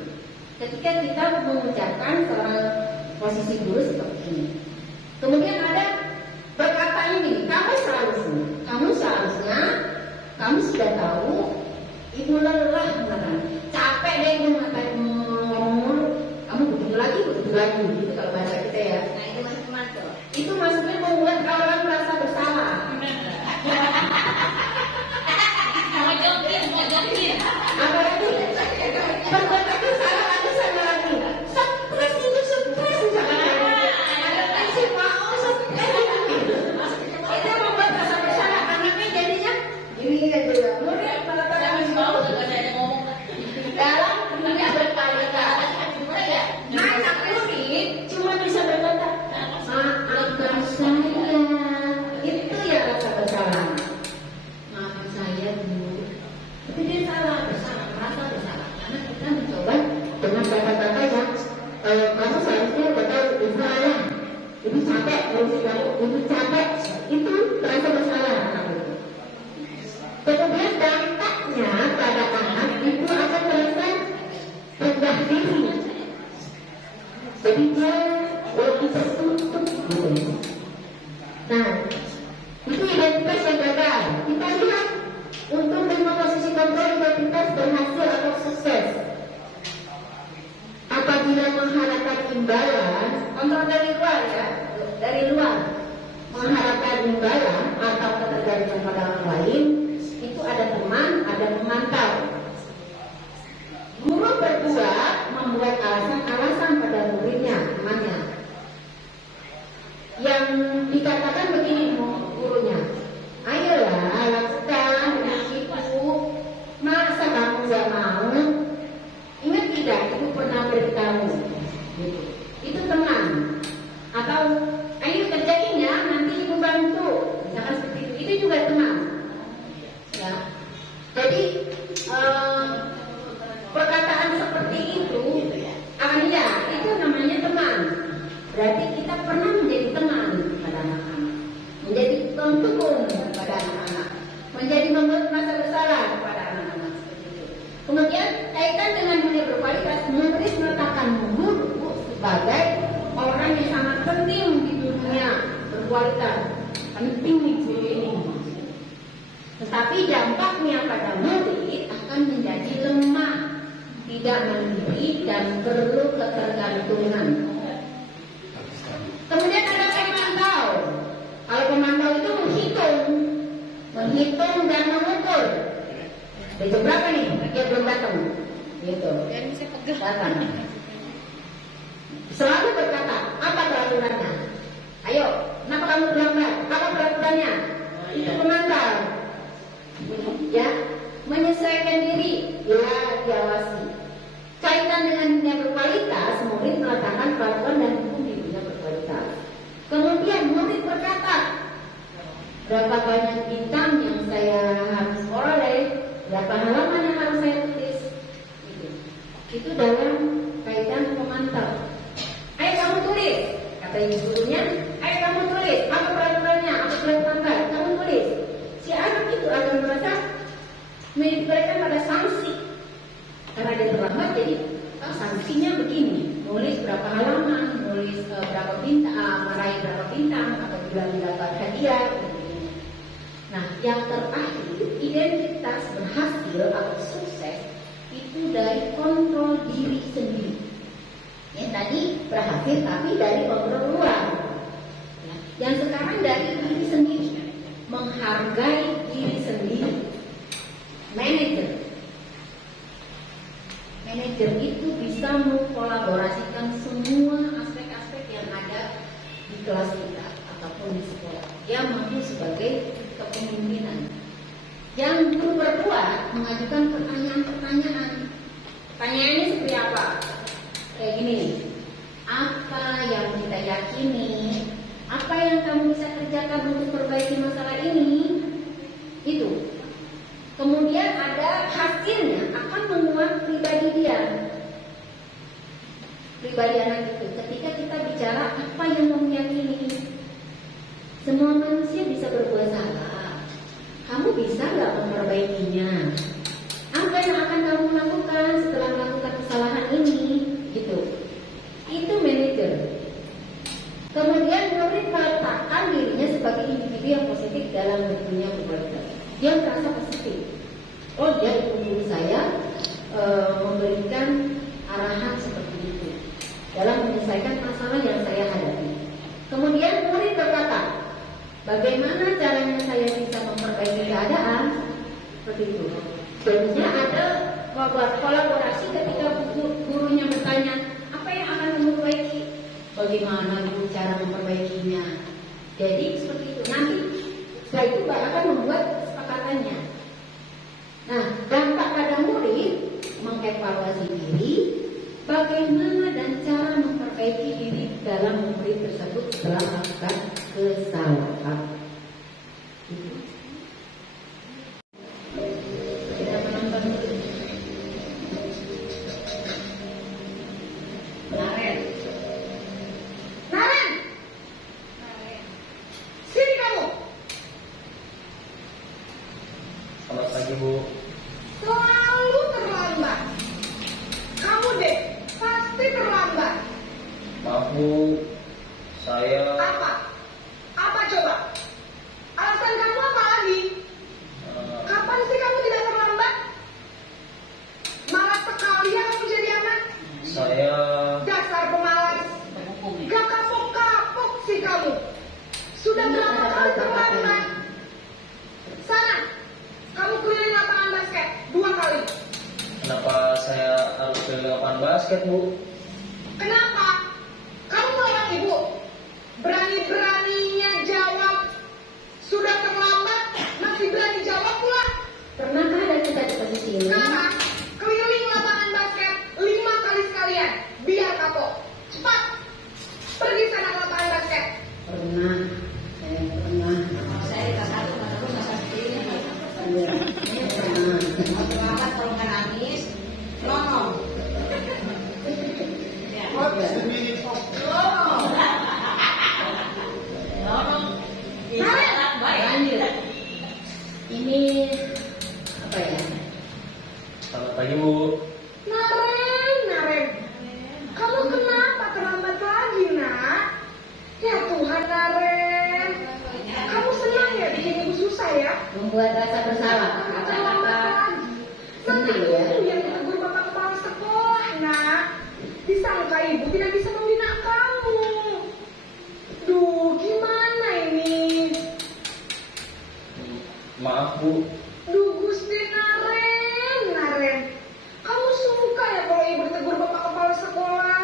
Ketika kita mengucapkan seorang posisi guru seperti ini. Kemudian ada berkata ini, kamu seharusnya, kamu sudah tahu, ibu lelah mengatakan, capek deh ibu mengatakan ngomong, kamu begitu lagi, gitu kalau bahasa kita ya. Nah itu masih masuk. Itu maksudnya membuat orang merasa bersalah. Mau jokin. Apalagi perbuatan salah ada sama lagi. Stres misalkan. Si mau stres. Itu membuat rasa bersalah. Anaknya jadinya ini juga. Murid meletakkan Mau juga saya ngomong. dalam dunia berkualitas. Anak murid cuma bisa berkata, maafkan saya. Itu ya rasa bersalah. Maafkan saya dulu. Tapi dia merasa bersalah. Karena kita mencoba dengan kata-kata yang kamu seharusnya bakal bersalah. Ibu capek, ibu capek. Itu terasa bersalah anak itu. Kemudian dampaknya pada anak itu akan terasa rendah diri. Jadi dia lebih tertutup gitu. Nah, itu identitas yang gagal. Kita lihat untuk 5 posisi kontrol identitas berhasil atau sukses. Apabila mengharapkan imbalan, kontrol dari luar ya, dari luar mengharapkan imbalan atau ketergantungan pada orang lain, itu ada teman, ada pemantau. Guru berbuat membuat alasan-alasan pada muridnya, temannya. Yang dikatakan begini gurunya, ayolah lakukan itu, masa kamu gak mau? Ingat tidak, ibu pernah beritahu gitu. Itu teman. Atau ayo kerjain ya, nanti ibu bantu. Misalkan seperti itu juga teman. menghukum kepada anak-anak, menjadi membuat merasa bersalah kepada anak-anak seperti itu. Kemudian kaitan dengan dunia berkualitas, murid meletakkan guru sebagai orang yang sangat penting di dunia berkualitas, penting di dunia ini. Tetapi dampaknya pada murid akan menjadi lemah, tidak mandiri dan perlu ketergantungan. Kemudian ada pemantau. Kalau pemantau itu menghitung dan mengukur. Itu berapa nih? Dia belum datang. Gitu. Datang. Selalu berkata, apa peraturannya? Ayo, kenapa kamu terlambat? Apa peraturannya? Itu pemantau. Ya, menyesuaikan diri, ya diawasi. Kaitan dengan dunia berkualitas, murid meletakkan peraturan dan hukum di dunia berkualitas. Kemudian murid berkata, berapa banyak bintang yang saya harus peroleh, berapa halaman yang harus saya tulis. Itu dalam kaitan pemantau. Ayo kamu tulis, kata ibu gurunya. Ayo kamu tulis, apa peraturannya, apa peraturan, kamu tulis. Si anak itu akan merasa diberikan pada sanksi karena dia terlambat, jadi sanksinya begini: nulis berapa halaman, nulis berapa bintang, meraih berapa bintang, atau bilang dapat hadiah. Nah, yang terakhir, identitas berhasil atau sukses itu dari kontrol diri sendiri. Yang tadi berhasil tapi dari kontrol luar. Yang sekarang dari diri sendiri, menghargai diri sendiri. Manajer itu bisa mengkolaborasikan semua aspek-aspek yang ada di kelas kita ataupun di sekolah. Dia mampu sebagai kepemimpinan. Yang guru berbuat mengajukan pertanyaan-pertanyaan. Pertanyaannya seperti apa? Kayak gini. Apa yang kita yakini? Apa yang kamu bisa kerjakan untuk perbaiki masalah ini? Itu. Kemudian ada hasilnya akan menguat pribadi dia. Pribadi anak itu. Ketika kita bicara apa yang kamu yakini, semua manusia bisa berbuat salah. Kamu bisa nggak memperbaikinya? Apa yang akan kamu lakukan setelah melakukan kesalahan ini? Gitu. Itu manajer. Kemudian murid meletakkan dirinya sebagai individu yang positif dalam dunia berkualitas. Dia merasa positif. Oh, dia itu guru saya memberikan arahan seperti itu dalam menyelesaikan masalah yang saya hadapi. Kemudian murid berkata, bagaimana caranya saya bisa memperbaiki keadaan? Seperti itu. Jadinya ada kolaborasi ketika gurunya bertanya, apa yang akan kamu perbaiki? Bagaimana guru cara memperbaikinya? Jadi seperti itu. Nanti setelah itu akan membuat kesepakatannya. Nah, dampak pada murid mengevaluasi diri, bagaimana dan cara memperbaiki diri dalam murid tersebut setelah melakukan kesalahan. Kita menonton dulu. Naren, sini kamu. Selamat pagi, Bu. Selalu terlambat. Kamu deh, pasti terlambat. Maaf, Bu. Saya Apa? Apa coba? Alasan kamu apa lagi? Kapan sih kamu tidak terlambat? Malas sekali ya kamu jadi anak. saya Dasar pemalas. Gak kapok-kapok sih kamu. Sudah berapa kali terlambat? Sana, kamu keliling lapangan basket 2 kali. kenapa saya harus ke lapangan basket, Bu? Kenapa? Kamu seorang ibu. Berani-beraninya jawab. Sudah terlambat, masih berani jawab pula. Pernahkah ada kita di posisi ini? Sekarang, keliling lapangan basket 5 kali sekalian. Biar kapok. Cepat. Pergi sana ke lapangan basket. Pernah. Saya pernah. Saya kelas 1, kelas 2, kelas 3 ini. Pernah. Mau terlambat kalau nggak nangis, nolong. Ya. Nolong. Nolong. Iya, baik. pagi Bu. Naren, kamu kenapa terlambat lagi, nak? Ya Tuhan, Naren. Kamu senang ya bikin ibu susah ya? Membuat rasa bersalah. Kata-kata senang ya. Itu yang ditegur bapak kepala sekolah, nak. Disangka ibu tidak bisa membina kamu. Duh, gimana ini? Maaf Bu. Duh, Gusti Naren. Kamu suka ya kalau ibu ditegur bapak kepala sekolah?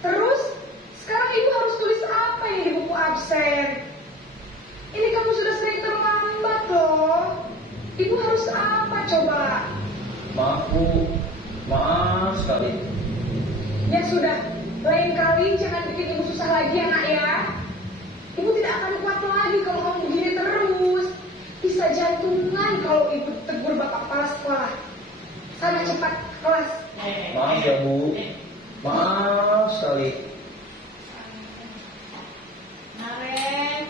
Terus, sekarang ibu harus tulis apa ini di buku absen? Ini kamu sudah sering terlambat loh. Ibu harus apa coba? Maaf Bu. Maaf sekali. Ya sudah, lain kali jangan bikin ibu susah lagi ya nak ya. Ibu tidak akan kuat lagi kalau kamu begini terus. Bisa jantungan kalau ibu tegur bapak kepala sekolah. Sana cepat ke kelas. Maaf ya Bu. Maaf sekali. Naren.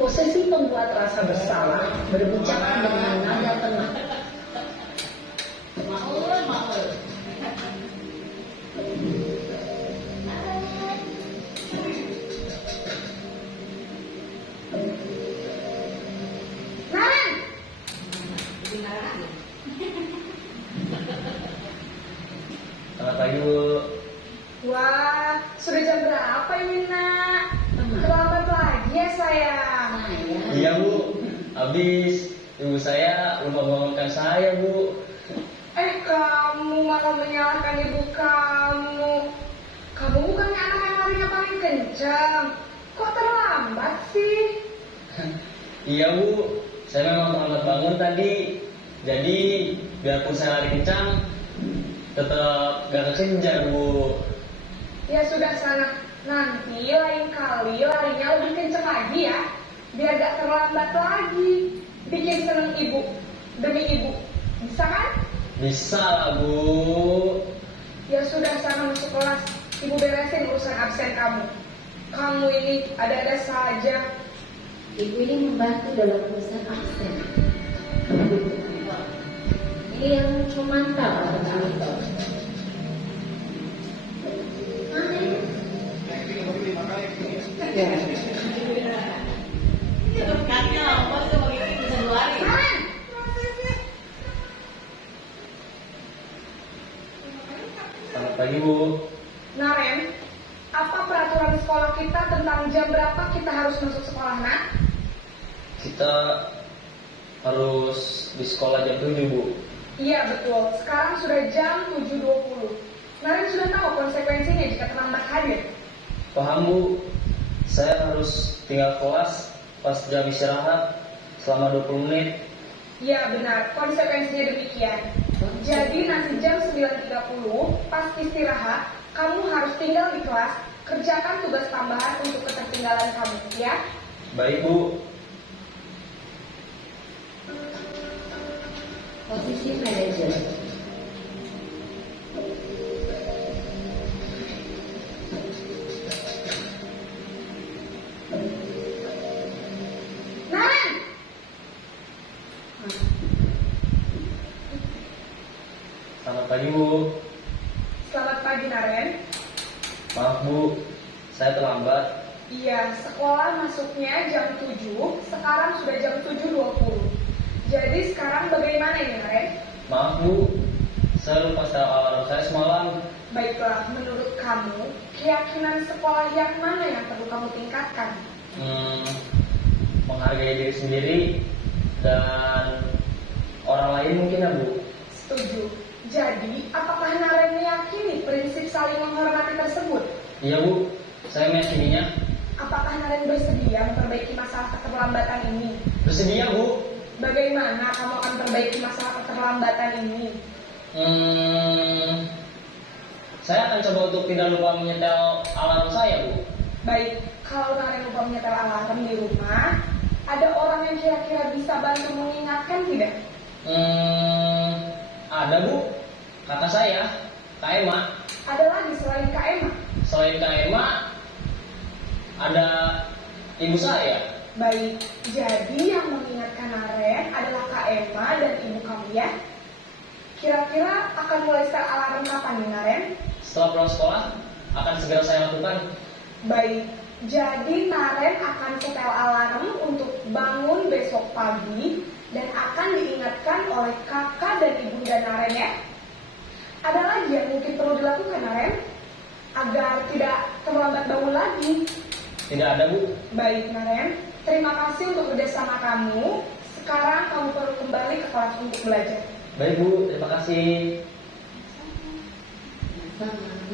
Posisi pembuat rasa bersalah berbicara dengan nada tenang. Maul. Naren, Selamat pagi Bu. wah sudah jam berapa ini nak? Terlambat lagi ya sayang. Iya Bu. Habis ibu saya lupa bangunkan saya Bu. Kamu malah menyalahkan ibu kamu. Kamu bukannya anak yang larinya paling kencang. Kok terlambat sih? Iya Bu. Saya memang terlambat bangun tadi. Jadi biarpun saya lari kencang, tetap gak kekejar Bu. Ya sudah sana. Nanti lain kali larinya lebih kencang lagi ya. Biar gak terlambat lagi. Bikin seneng ibu. Demi ibu. Bisa kan? Bisa lah Bu. Ya sudah sana masuk kelas. Ibu beresin urusan absen kamu. Kamu ini ada-ada saja. Ibu ini membantu dalam urusan absen. Ini yang memantau atau kantor. Ya. Katanya apa sih mau bikin bisa 2 hari? Selamat pagi Bu. Naren, apa peraturan sekolah kita tentang jam berapa kita harus masuk sekolah, nak? Kita harus di sekolah jam 7 Bu. Iya betul, sekarang sudah jam 7.20. Naren sudah tahu konsekuensinya jika terlambat hadir. Paham Bu. Saya harus tinggal kelas pas jam istirahat selama 20 menit. Iya benar, konsekuensinya demikian. Jadi nanti jam 9.30 pas istirahat, kamu harus tinggal di kelas, kerjakan tugas tambahan untuk ketertinggalan kamu, ya? Baik Bu. Posisi manajer. Naren! Selamat pagi Bu. Selamat pagi Naren. Maaf Bu, saya terlambat. Iya, sekolah masuknya jam 7, sekarang sudah jam 7.20. Jadi sekarang bagaimana ini Naren? Maaf Bu, saya lupa setel alarm saya semalam. Baiklah, menurut kamu, keyakinan sekolah yang mana yang perlu kamu tingkatkan? Menghargai diri sendiri dan orang lain mungkin ya Bu. Setuju. Jadi, apakah Naren meyakini prinsip saling menghormati tersebut? Iya Bu, saya meyakininya. Apakah Naren bersedia memperbaiki masalah keterlambatan ini? Bersedia Bu. Bagaimana kamu akan perbaiki masalah keterlambatan ini? Saya akan coba untuk tidak lupa menyetel alarm saya Bu. Baik, kalau Naren lupa menyetel alarm di rumah, ada orang yang kira-kira bisa bantu mengingatkan tidak? Ada Bu, kata saya, Kak Emma. Ada lagi selain Kak Emma? Selain Kak Emma, ada ibu saya. Baik, jadi yang mengingatkan Naren adalah Kak Emma dan ibu kamu ya? Kira-kira akan mulai setel alarm kapan nih, Naren? Setelah pulang sekolah, akan segera saya lakukan. Baik, jadi Naren akan setel alarm untuk bangun besok pagi dan akan diingatkan oleh kakak dan ibunda Naren ya. Ada lagi yang mungkin perlu dilakukan, Naren? Agar tidak terlambat bangun lagi. Tidak ada, Bu. Baik, Naren. Terima kasih untuk kerjasama kamu. Sekarang kamu perlu kembali ke kelas untuk belajar. Baik, Bu. Terima kasih.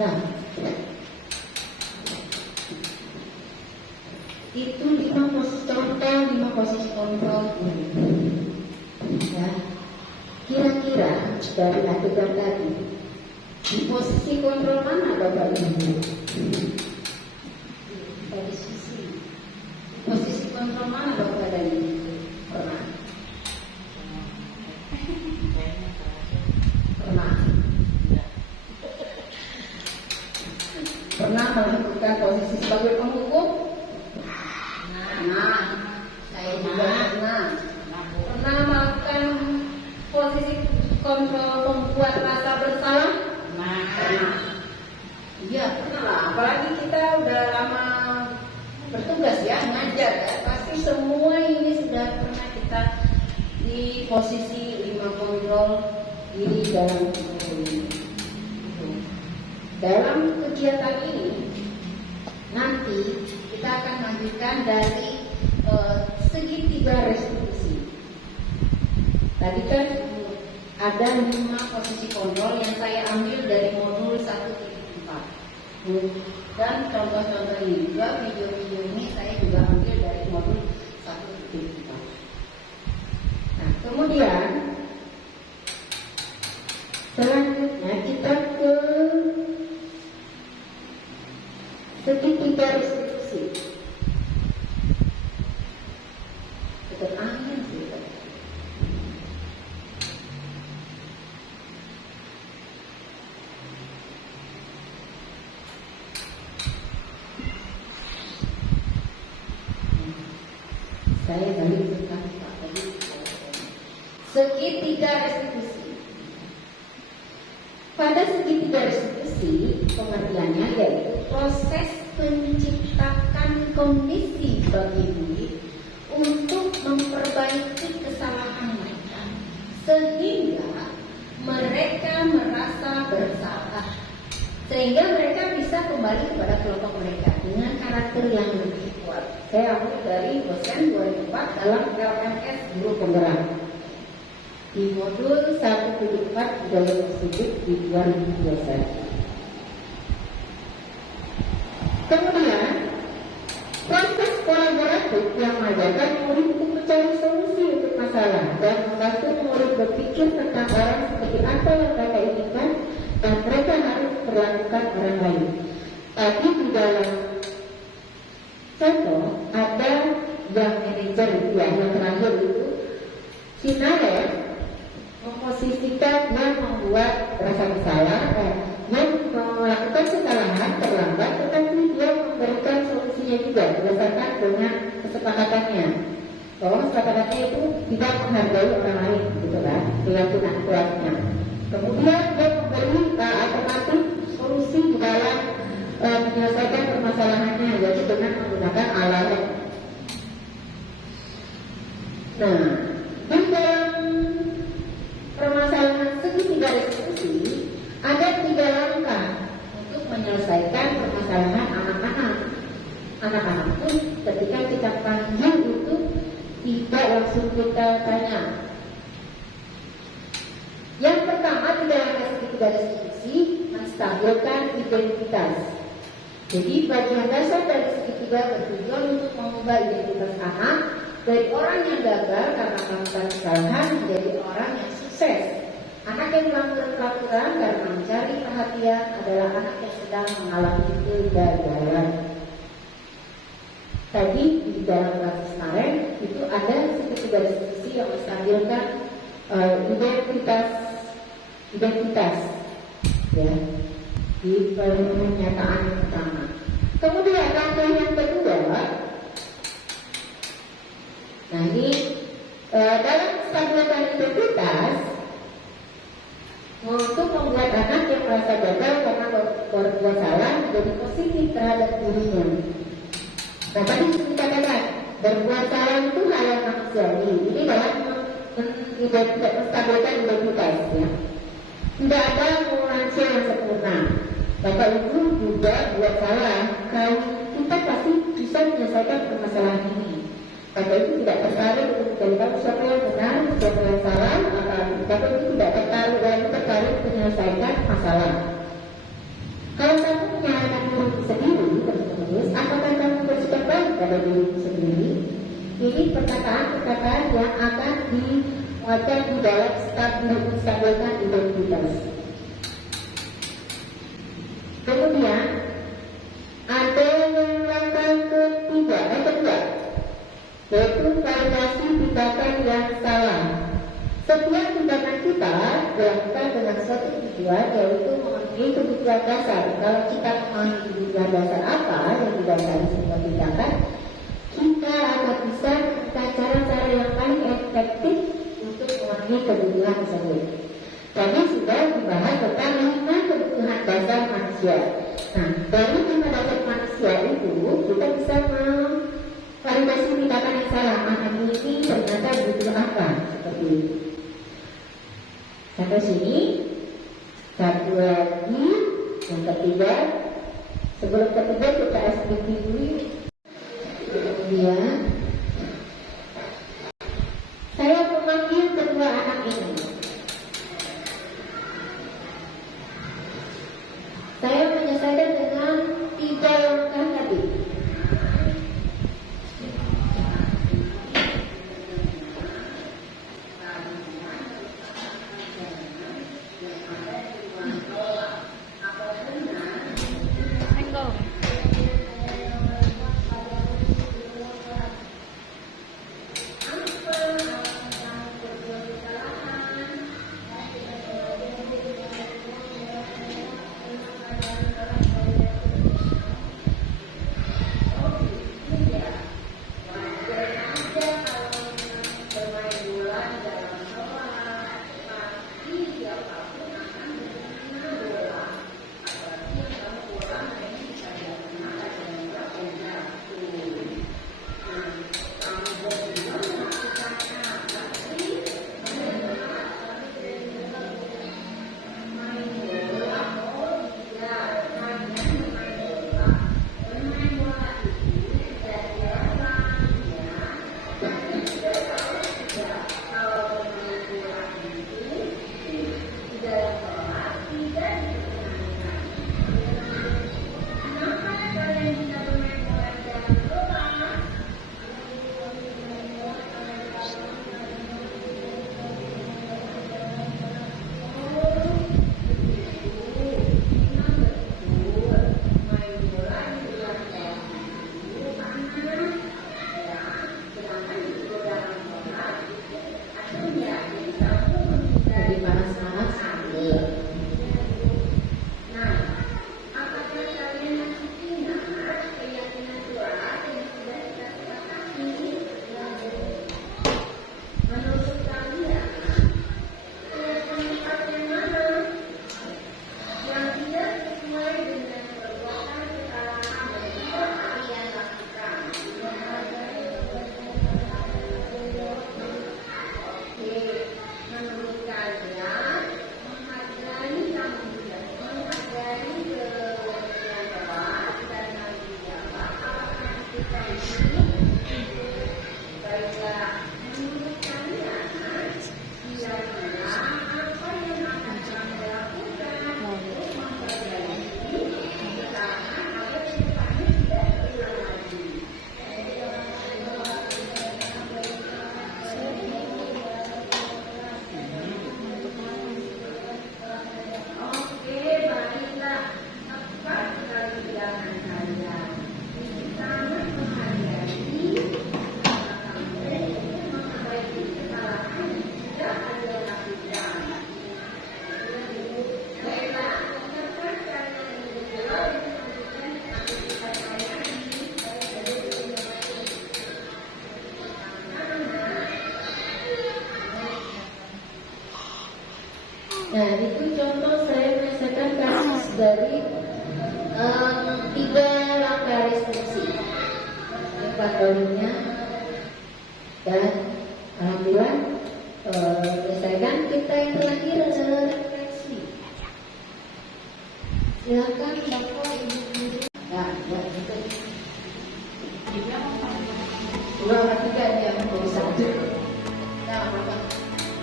Nah, itu 5 posisi contoh, 5 posisi kontrol. Ya, kira-kira dari adegan tadi, di posisi kontrol mana Bapak Ibu? Posisi kontrol mana Bapak dan Ibu? Pernah? Pernah melakukan posisi sebagai penghukum? Saya juga pernah melakukan posisi kontrol pembuat rasa bersalah. Iya pernah lah. Apalagi kita udah lama bertugas ya, ngajar ya. Pasti semua ini sudah pernah kita di posisi 5 kontrol di dalam ini. Dalam kegiatan ini nanti kita akan lanjutkan dari segitiga restitusi. Tadi kan ada 5 posisi kontrol yang saya ambil dari modul 1.4. Dan contoh-contoh ini juga, video-video ini saya juga ambil dari modul 1.4. Nah, kemudian selanjutnya kita ke segitiga restitusi. Tetap angin sih. Saya balik ke Pak tadi. Segitiga restitusi. Pada segitiga restitusi, pengertiannya yaitu proses menciptakan kondisi bagi diri untuk memperbaiki kesalahan mereka, sehingga mereka merasa bersalah, sehingga mereka bisa kembali kepada kelompok mereka dengan karakter yang lebih kuat. Saya ambil dari dosen 2004 dalam LMS Guru Penggerak di modul 1.4 budaya tersebut di 2021. Kemudian proses kolaboratif yang mengajarkan murid untuk mencari solusi untuk masalah dan membantu murid berpikir tentang orang seperti apa yang mereka inginkan dan mereka harus perlakukan orang lain. Tadi di dalam contoh ada yang manajer yang terakhir itu Sinare memposisikan yang membuat rasa bersalah yang melakukan kesalahan terlambat, tetapi dia memberikan solusinya juga berdasarkan dengan kesepakatannya. Bahwa kesepakatannya itu tidak menghargai orang lain, gitu kan? Keyakinan kelasnya. Kemudian dia memberi alternatif solusi di dalam menyelesaikan permasalahannya, yaitu dengan menggunakan alarm. Nah, di dalam permasalahan segitiga restitusi ada 3 langkah untuk menyelesaikan permasalahan anak-anak. Anak-anak itu ketika kita panggil itu tidak langsung kita tanya. Yang pertama di dalam segitiga restitusi menstabilkan identitas. Jadi bagian dasar dari segitiga bertujuan untuk mengubah identitas anak dari orang yang gagal karena melakukan kesalahan menjadi orang yang sukses. Anak yang melakukan pelaturan karena mencari perhatian adalah anak yang sedang mengalami kegagalan. Tadi di dalam kasus kemarin itu ada segitiga restitusi yang menstabilkan identitas, ya, di pernyataan yang pertama. Kemudian langkah yang kedua, nah ini dalam menstabilkan identitas dikatakan berbuat salah itu hal yang manusiawi. Ini dalam tidak menstabilkan identitas ya. Tidak ada manusia yang sempurna. Bapak Ibu juga buat salah. Kalau kita pasti bisa menyelesaikan permasalahan ini. Bapak Ibu tidak tertarik untuk mencari tahu siapa yang benar, siapa yang salah. Bapak Ibu tidak tertarik menyelesaikan masalah. Kalau kamu menyalahkan dirimu sendiri terus, apakah kamu bersikap baik pada dirimu sendiri? Ini perkataan-perkataan yang akan dimuatkan di dalam menstabilkan identitas. Kemudian ada yang kedua, yaitu validasi tindakan yang salah. Setiap tindakan kita dilakukan dengan suatu tujuan, yaitu memenuhi kebutuhan dasar. Kalau kita memenuhi kebutuhan dasar apa yang didasari sebuah tindakan, kita akan bisa menemukan cara-cara yang paling efektif untuk memenuhi kebutuhan tersebut. Tadi sudah dibahas tentang 5 kebutuhan dasar manusia. Nah, dari 5 dasar manusia itu kita bisa memvalidasi tindakan yang salah. Anak ini ternyata butuh apa? Seperti itu. Sampai sini. Satu lagi, yang ketiga. Sebelum ketiga kita SPP dulu. Kemudian saya memanggil kedua anak ini. Saya menyelesaikan dengan 3 langkah tadi. tahunnya dan alhamdulillah selesaikan kita yang terakhir refleksi. Silakan Bapak Ibu guru. Ya, itu. Dua atau tiga dia menjadi satu. Nah, apa?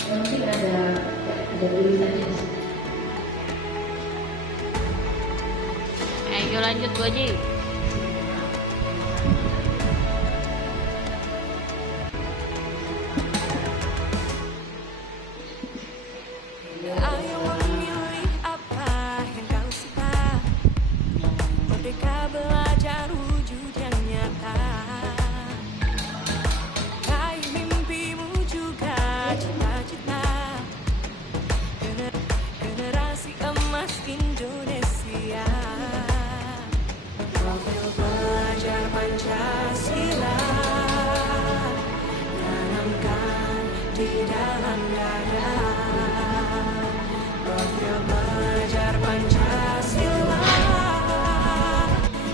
Yang penting ada tulisannya di situ. Ayo lanjut Bu Haji. Ayo memilih apa yang kau suka. Merdeka belajar wujud yang nyata. Raih mimpimu juga cita-cita. Generasi emas Indonesia. Profil belajar Pancasila. Tanamkan di dalam dada. Profil belajar Pancasila.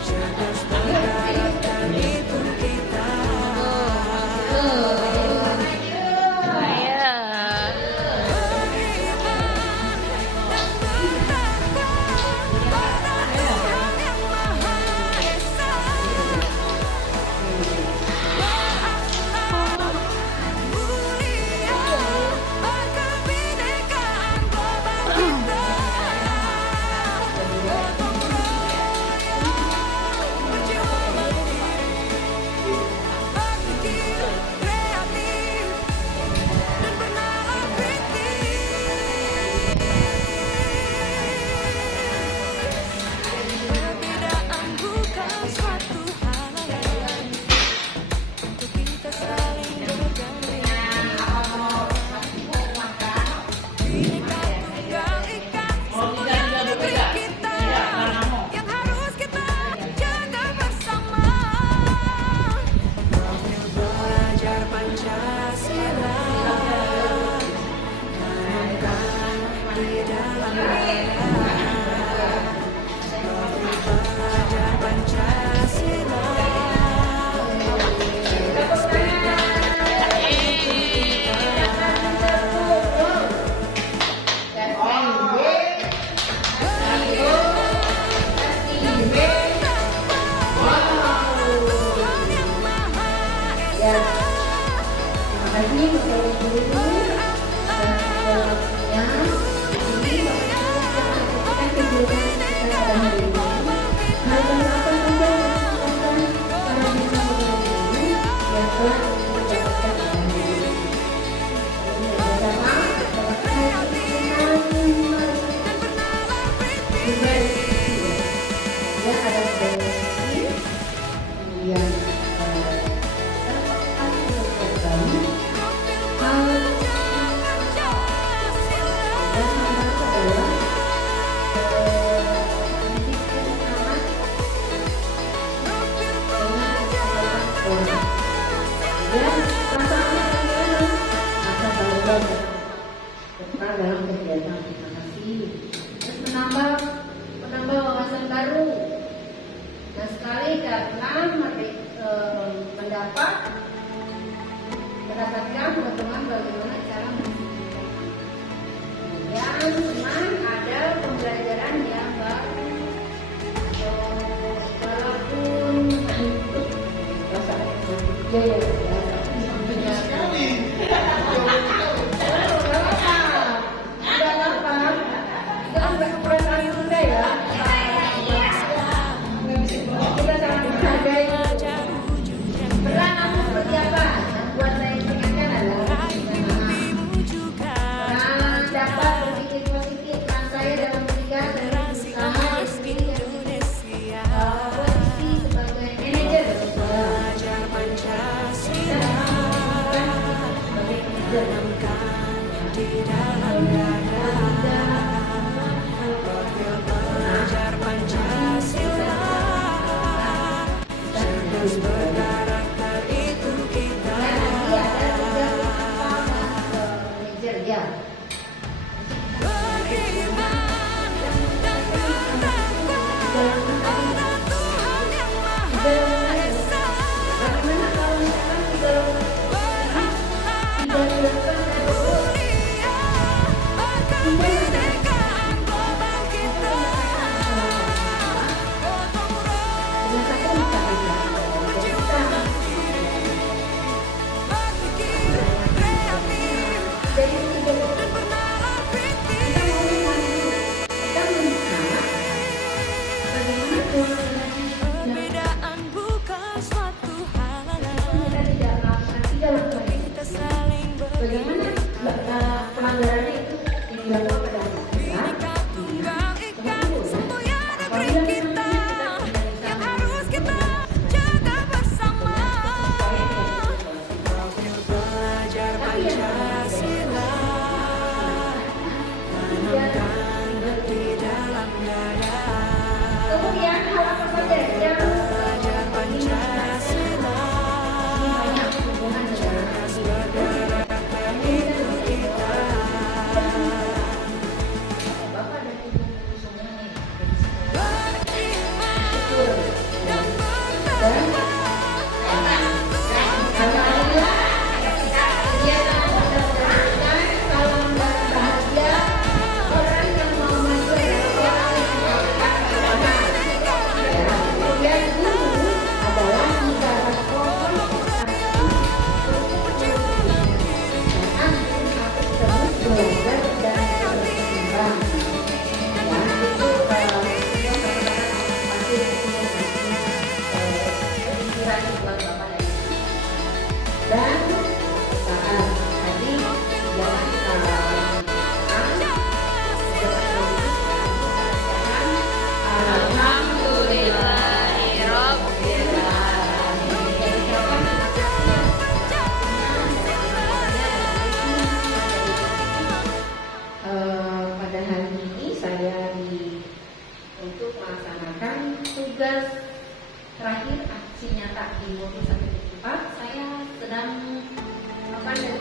Cerdas bergerak dan itu kita. Beriman dan bertakwa pada Tuhan Yang Maha Esa. Berakhlak mulia, berkebinekaan global kita. Gotong royong, berjuang mandiri, berpikir kreatif dan bernalar kritis. Perbedaan bukan suatu halangan untuk kita saling bergandingan. Bineka Tunggal Ika, sempurna negeri kita yang harus kita jaga bersama. Profil belajar Pancasila. Tanamkan di dalam dada. Profil belajar Pancasila. Tuhan Yang Maha Ya, Esa. terima kasih Bapak Ibu guru dan semuanya. Ini kegiatan kita pada hari ini. Hal apa saja yang dilakukan para bisa mengenai yang telah didapatkan pada hari ini. Ini bersama terkait dengan ya ada donasi, kemudian dalam kegiatan. Terima kasih. Terus menambah wawasan baru. Nah sekali karena mendapatkan pengetahuan bagaimana cara mensucikan. Kemudian teman ada pembelajaran yang baru. Walaupun untuk perasaan ya. Pancasila.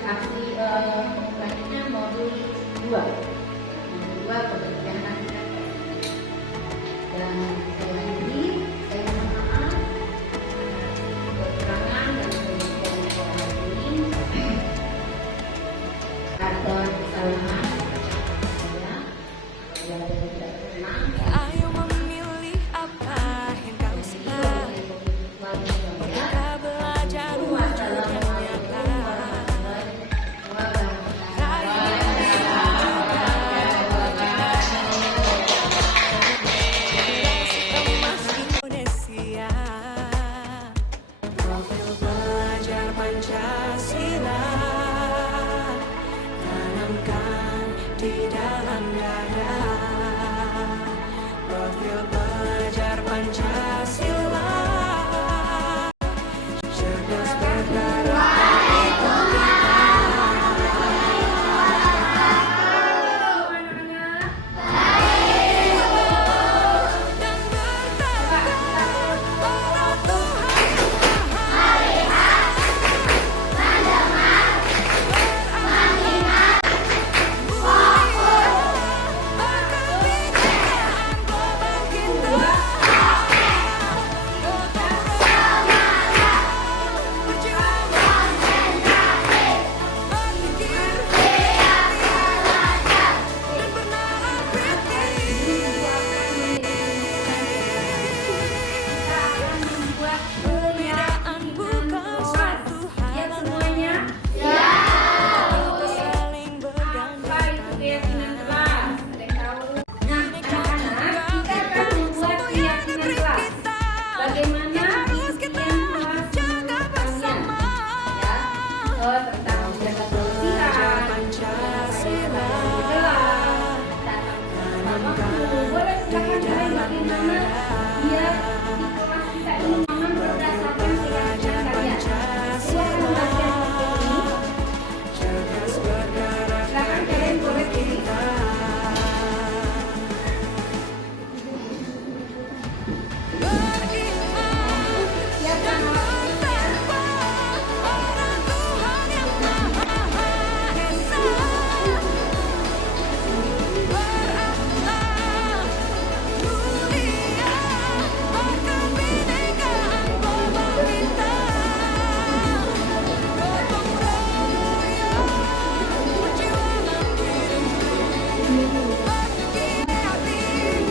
Selanjutnya modul 2. Modul 2 keberpihakan kita. Dan sekali lagi saya mohon maaf kekurangan dan kemudian ini ada kesalahan ya, yang tidak berkenan. Ayo memilih apa yang kau suka. Kita belajar wujud yang nyata. Emas Indonesia. Profil pelajar Pancasila. Tanamkan di dalam dada. Profil pelajar Pancasila. Cerdas bergerak dan bertakwa pada Tuhan. Kebinekaan global kita. Berjuang berpikir dan bernalar perbedaan bukan suatu halangan. Kita saling bergandengan. Bagaimana Harus kita jaga bersama. tentang menjaga kebersihan, Pancasila. boleh silakan kalian bagaimana biar di kelas kita ini nyaman berdasarkan keyakinan kalian. Silakan bagian seperti ini. Cerdas bergerak Silakan kalian boleh pilih. beriman dan bertakwa pada Tuhan yang Maha Esa. Berakhlak mulia, berkebinekaan global kita. Gotong royong perjuangan hidup, berpikir kreatif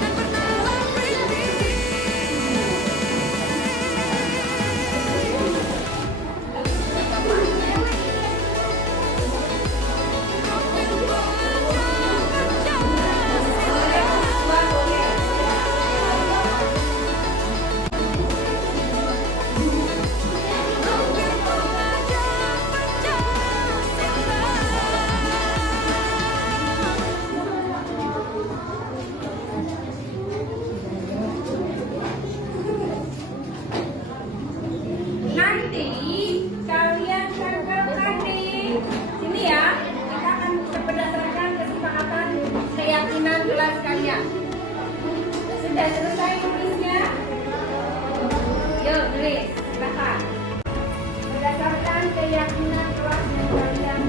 dan bernalar kritis. Profil pelajar Pancasila. Profil pelajar Nanti kalian tempelkan di sini ya. Kita akan berdasarkan kesepakatan keyakinan kelas kalian. Sudah selesai nulisnya? Yuk nulis, silakan. Berdasarkan keyakinan kelas yang kalian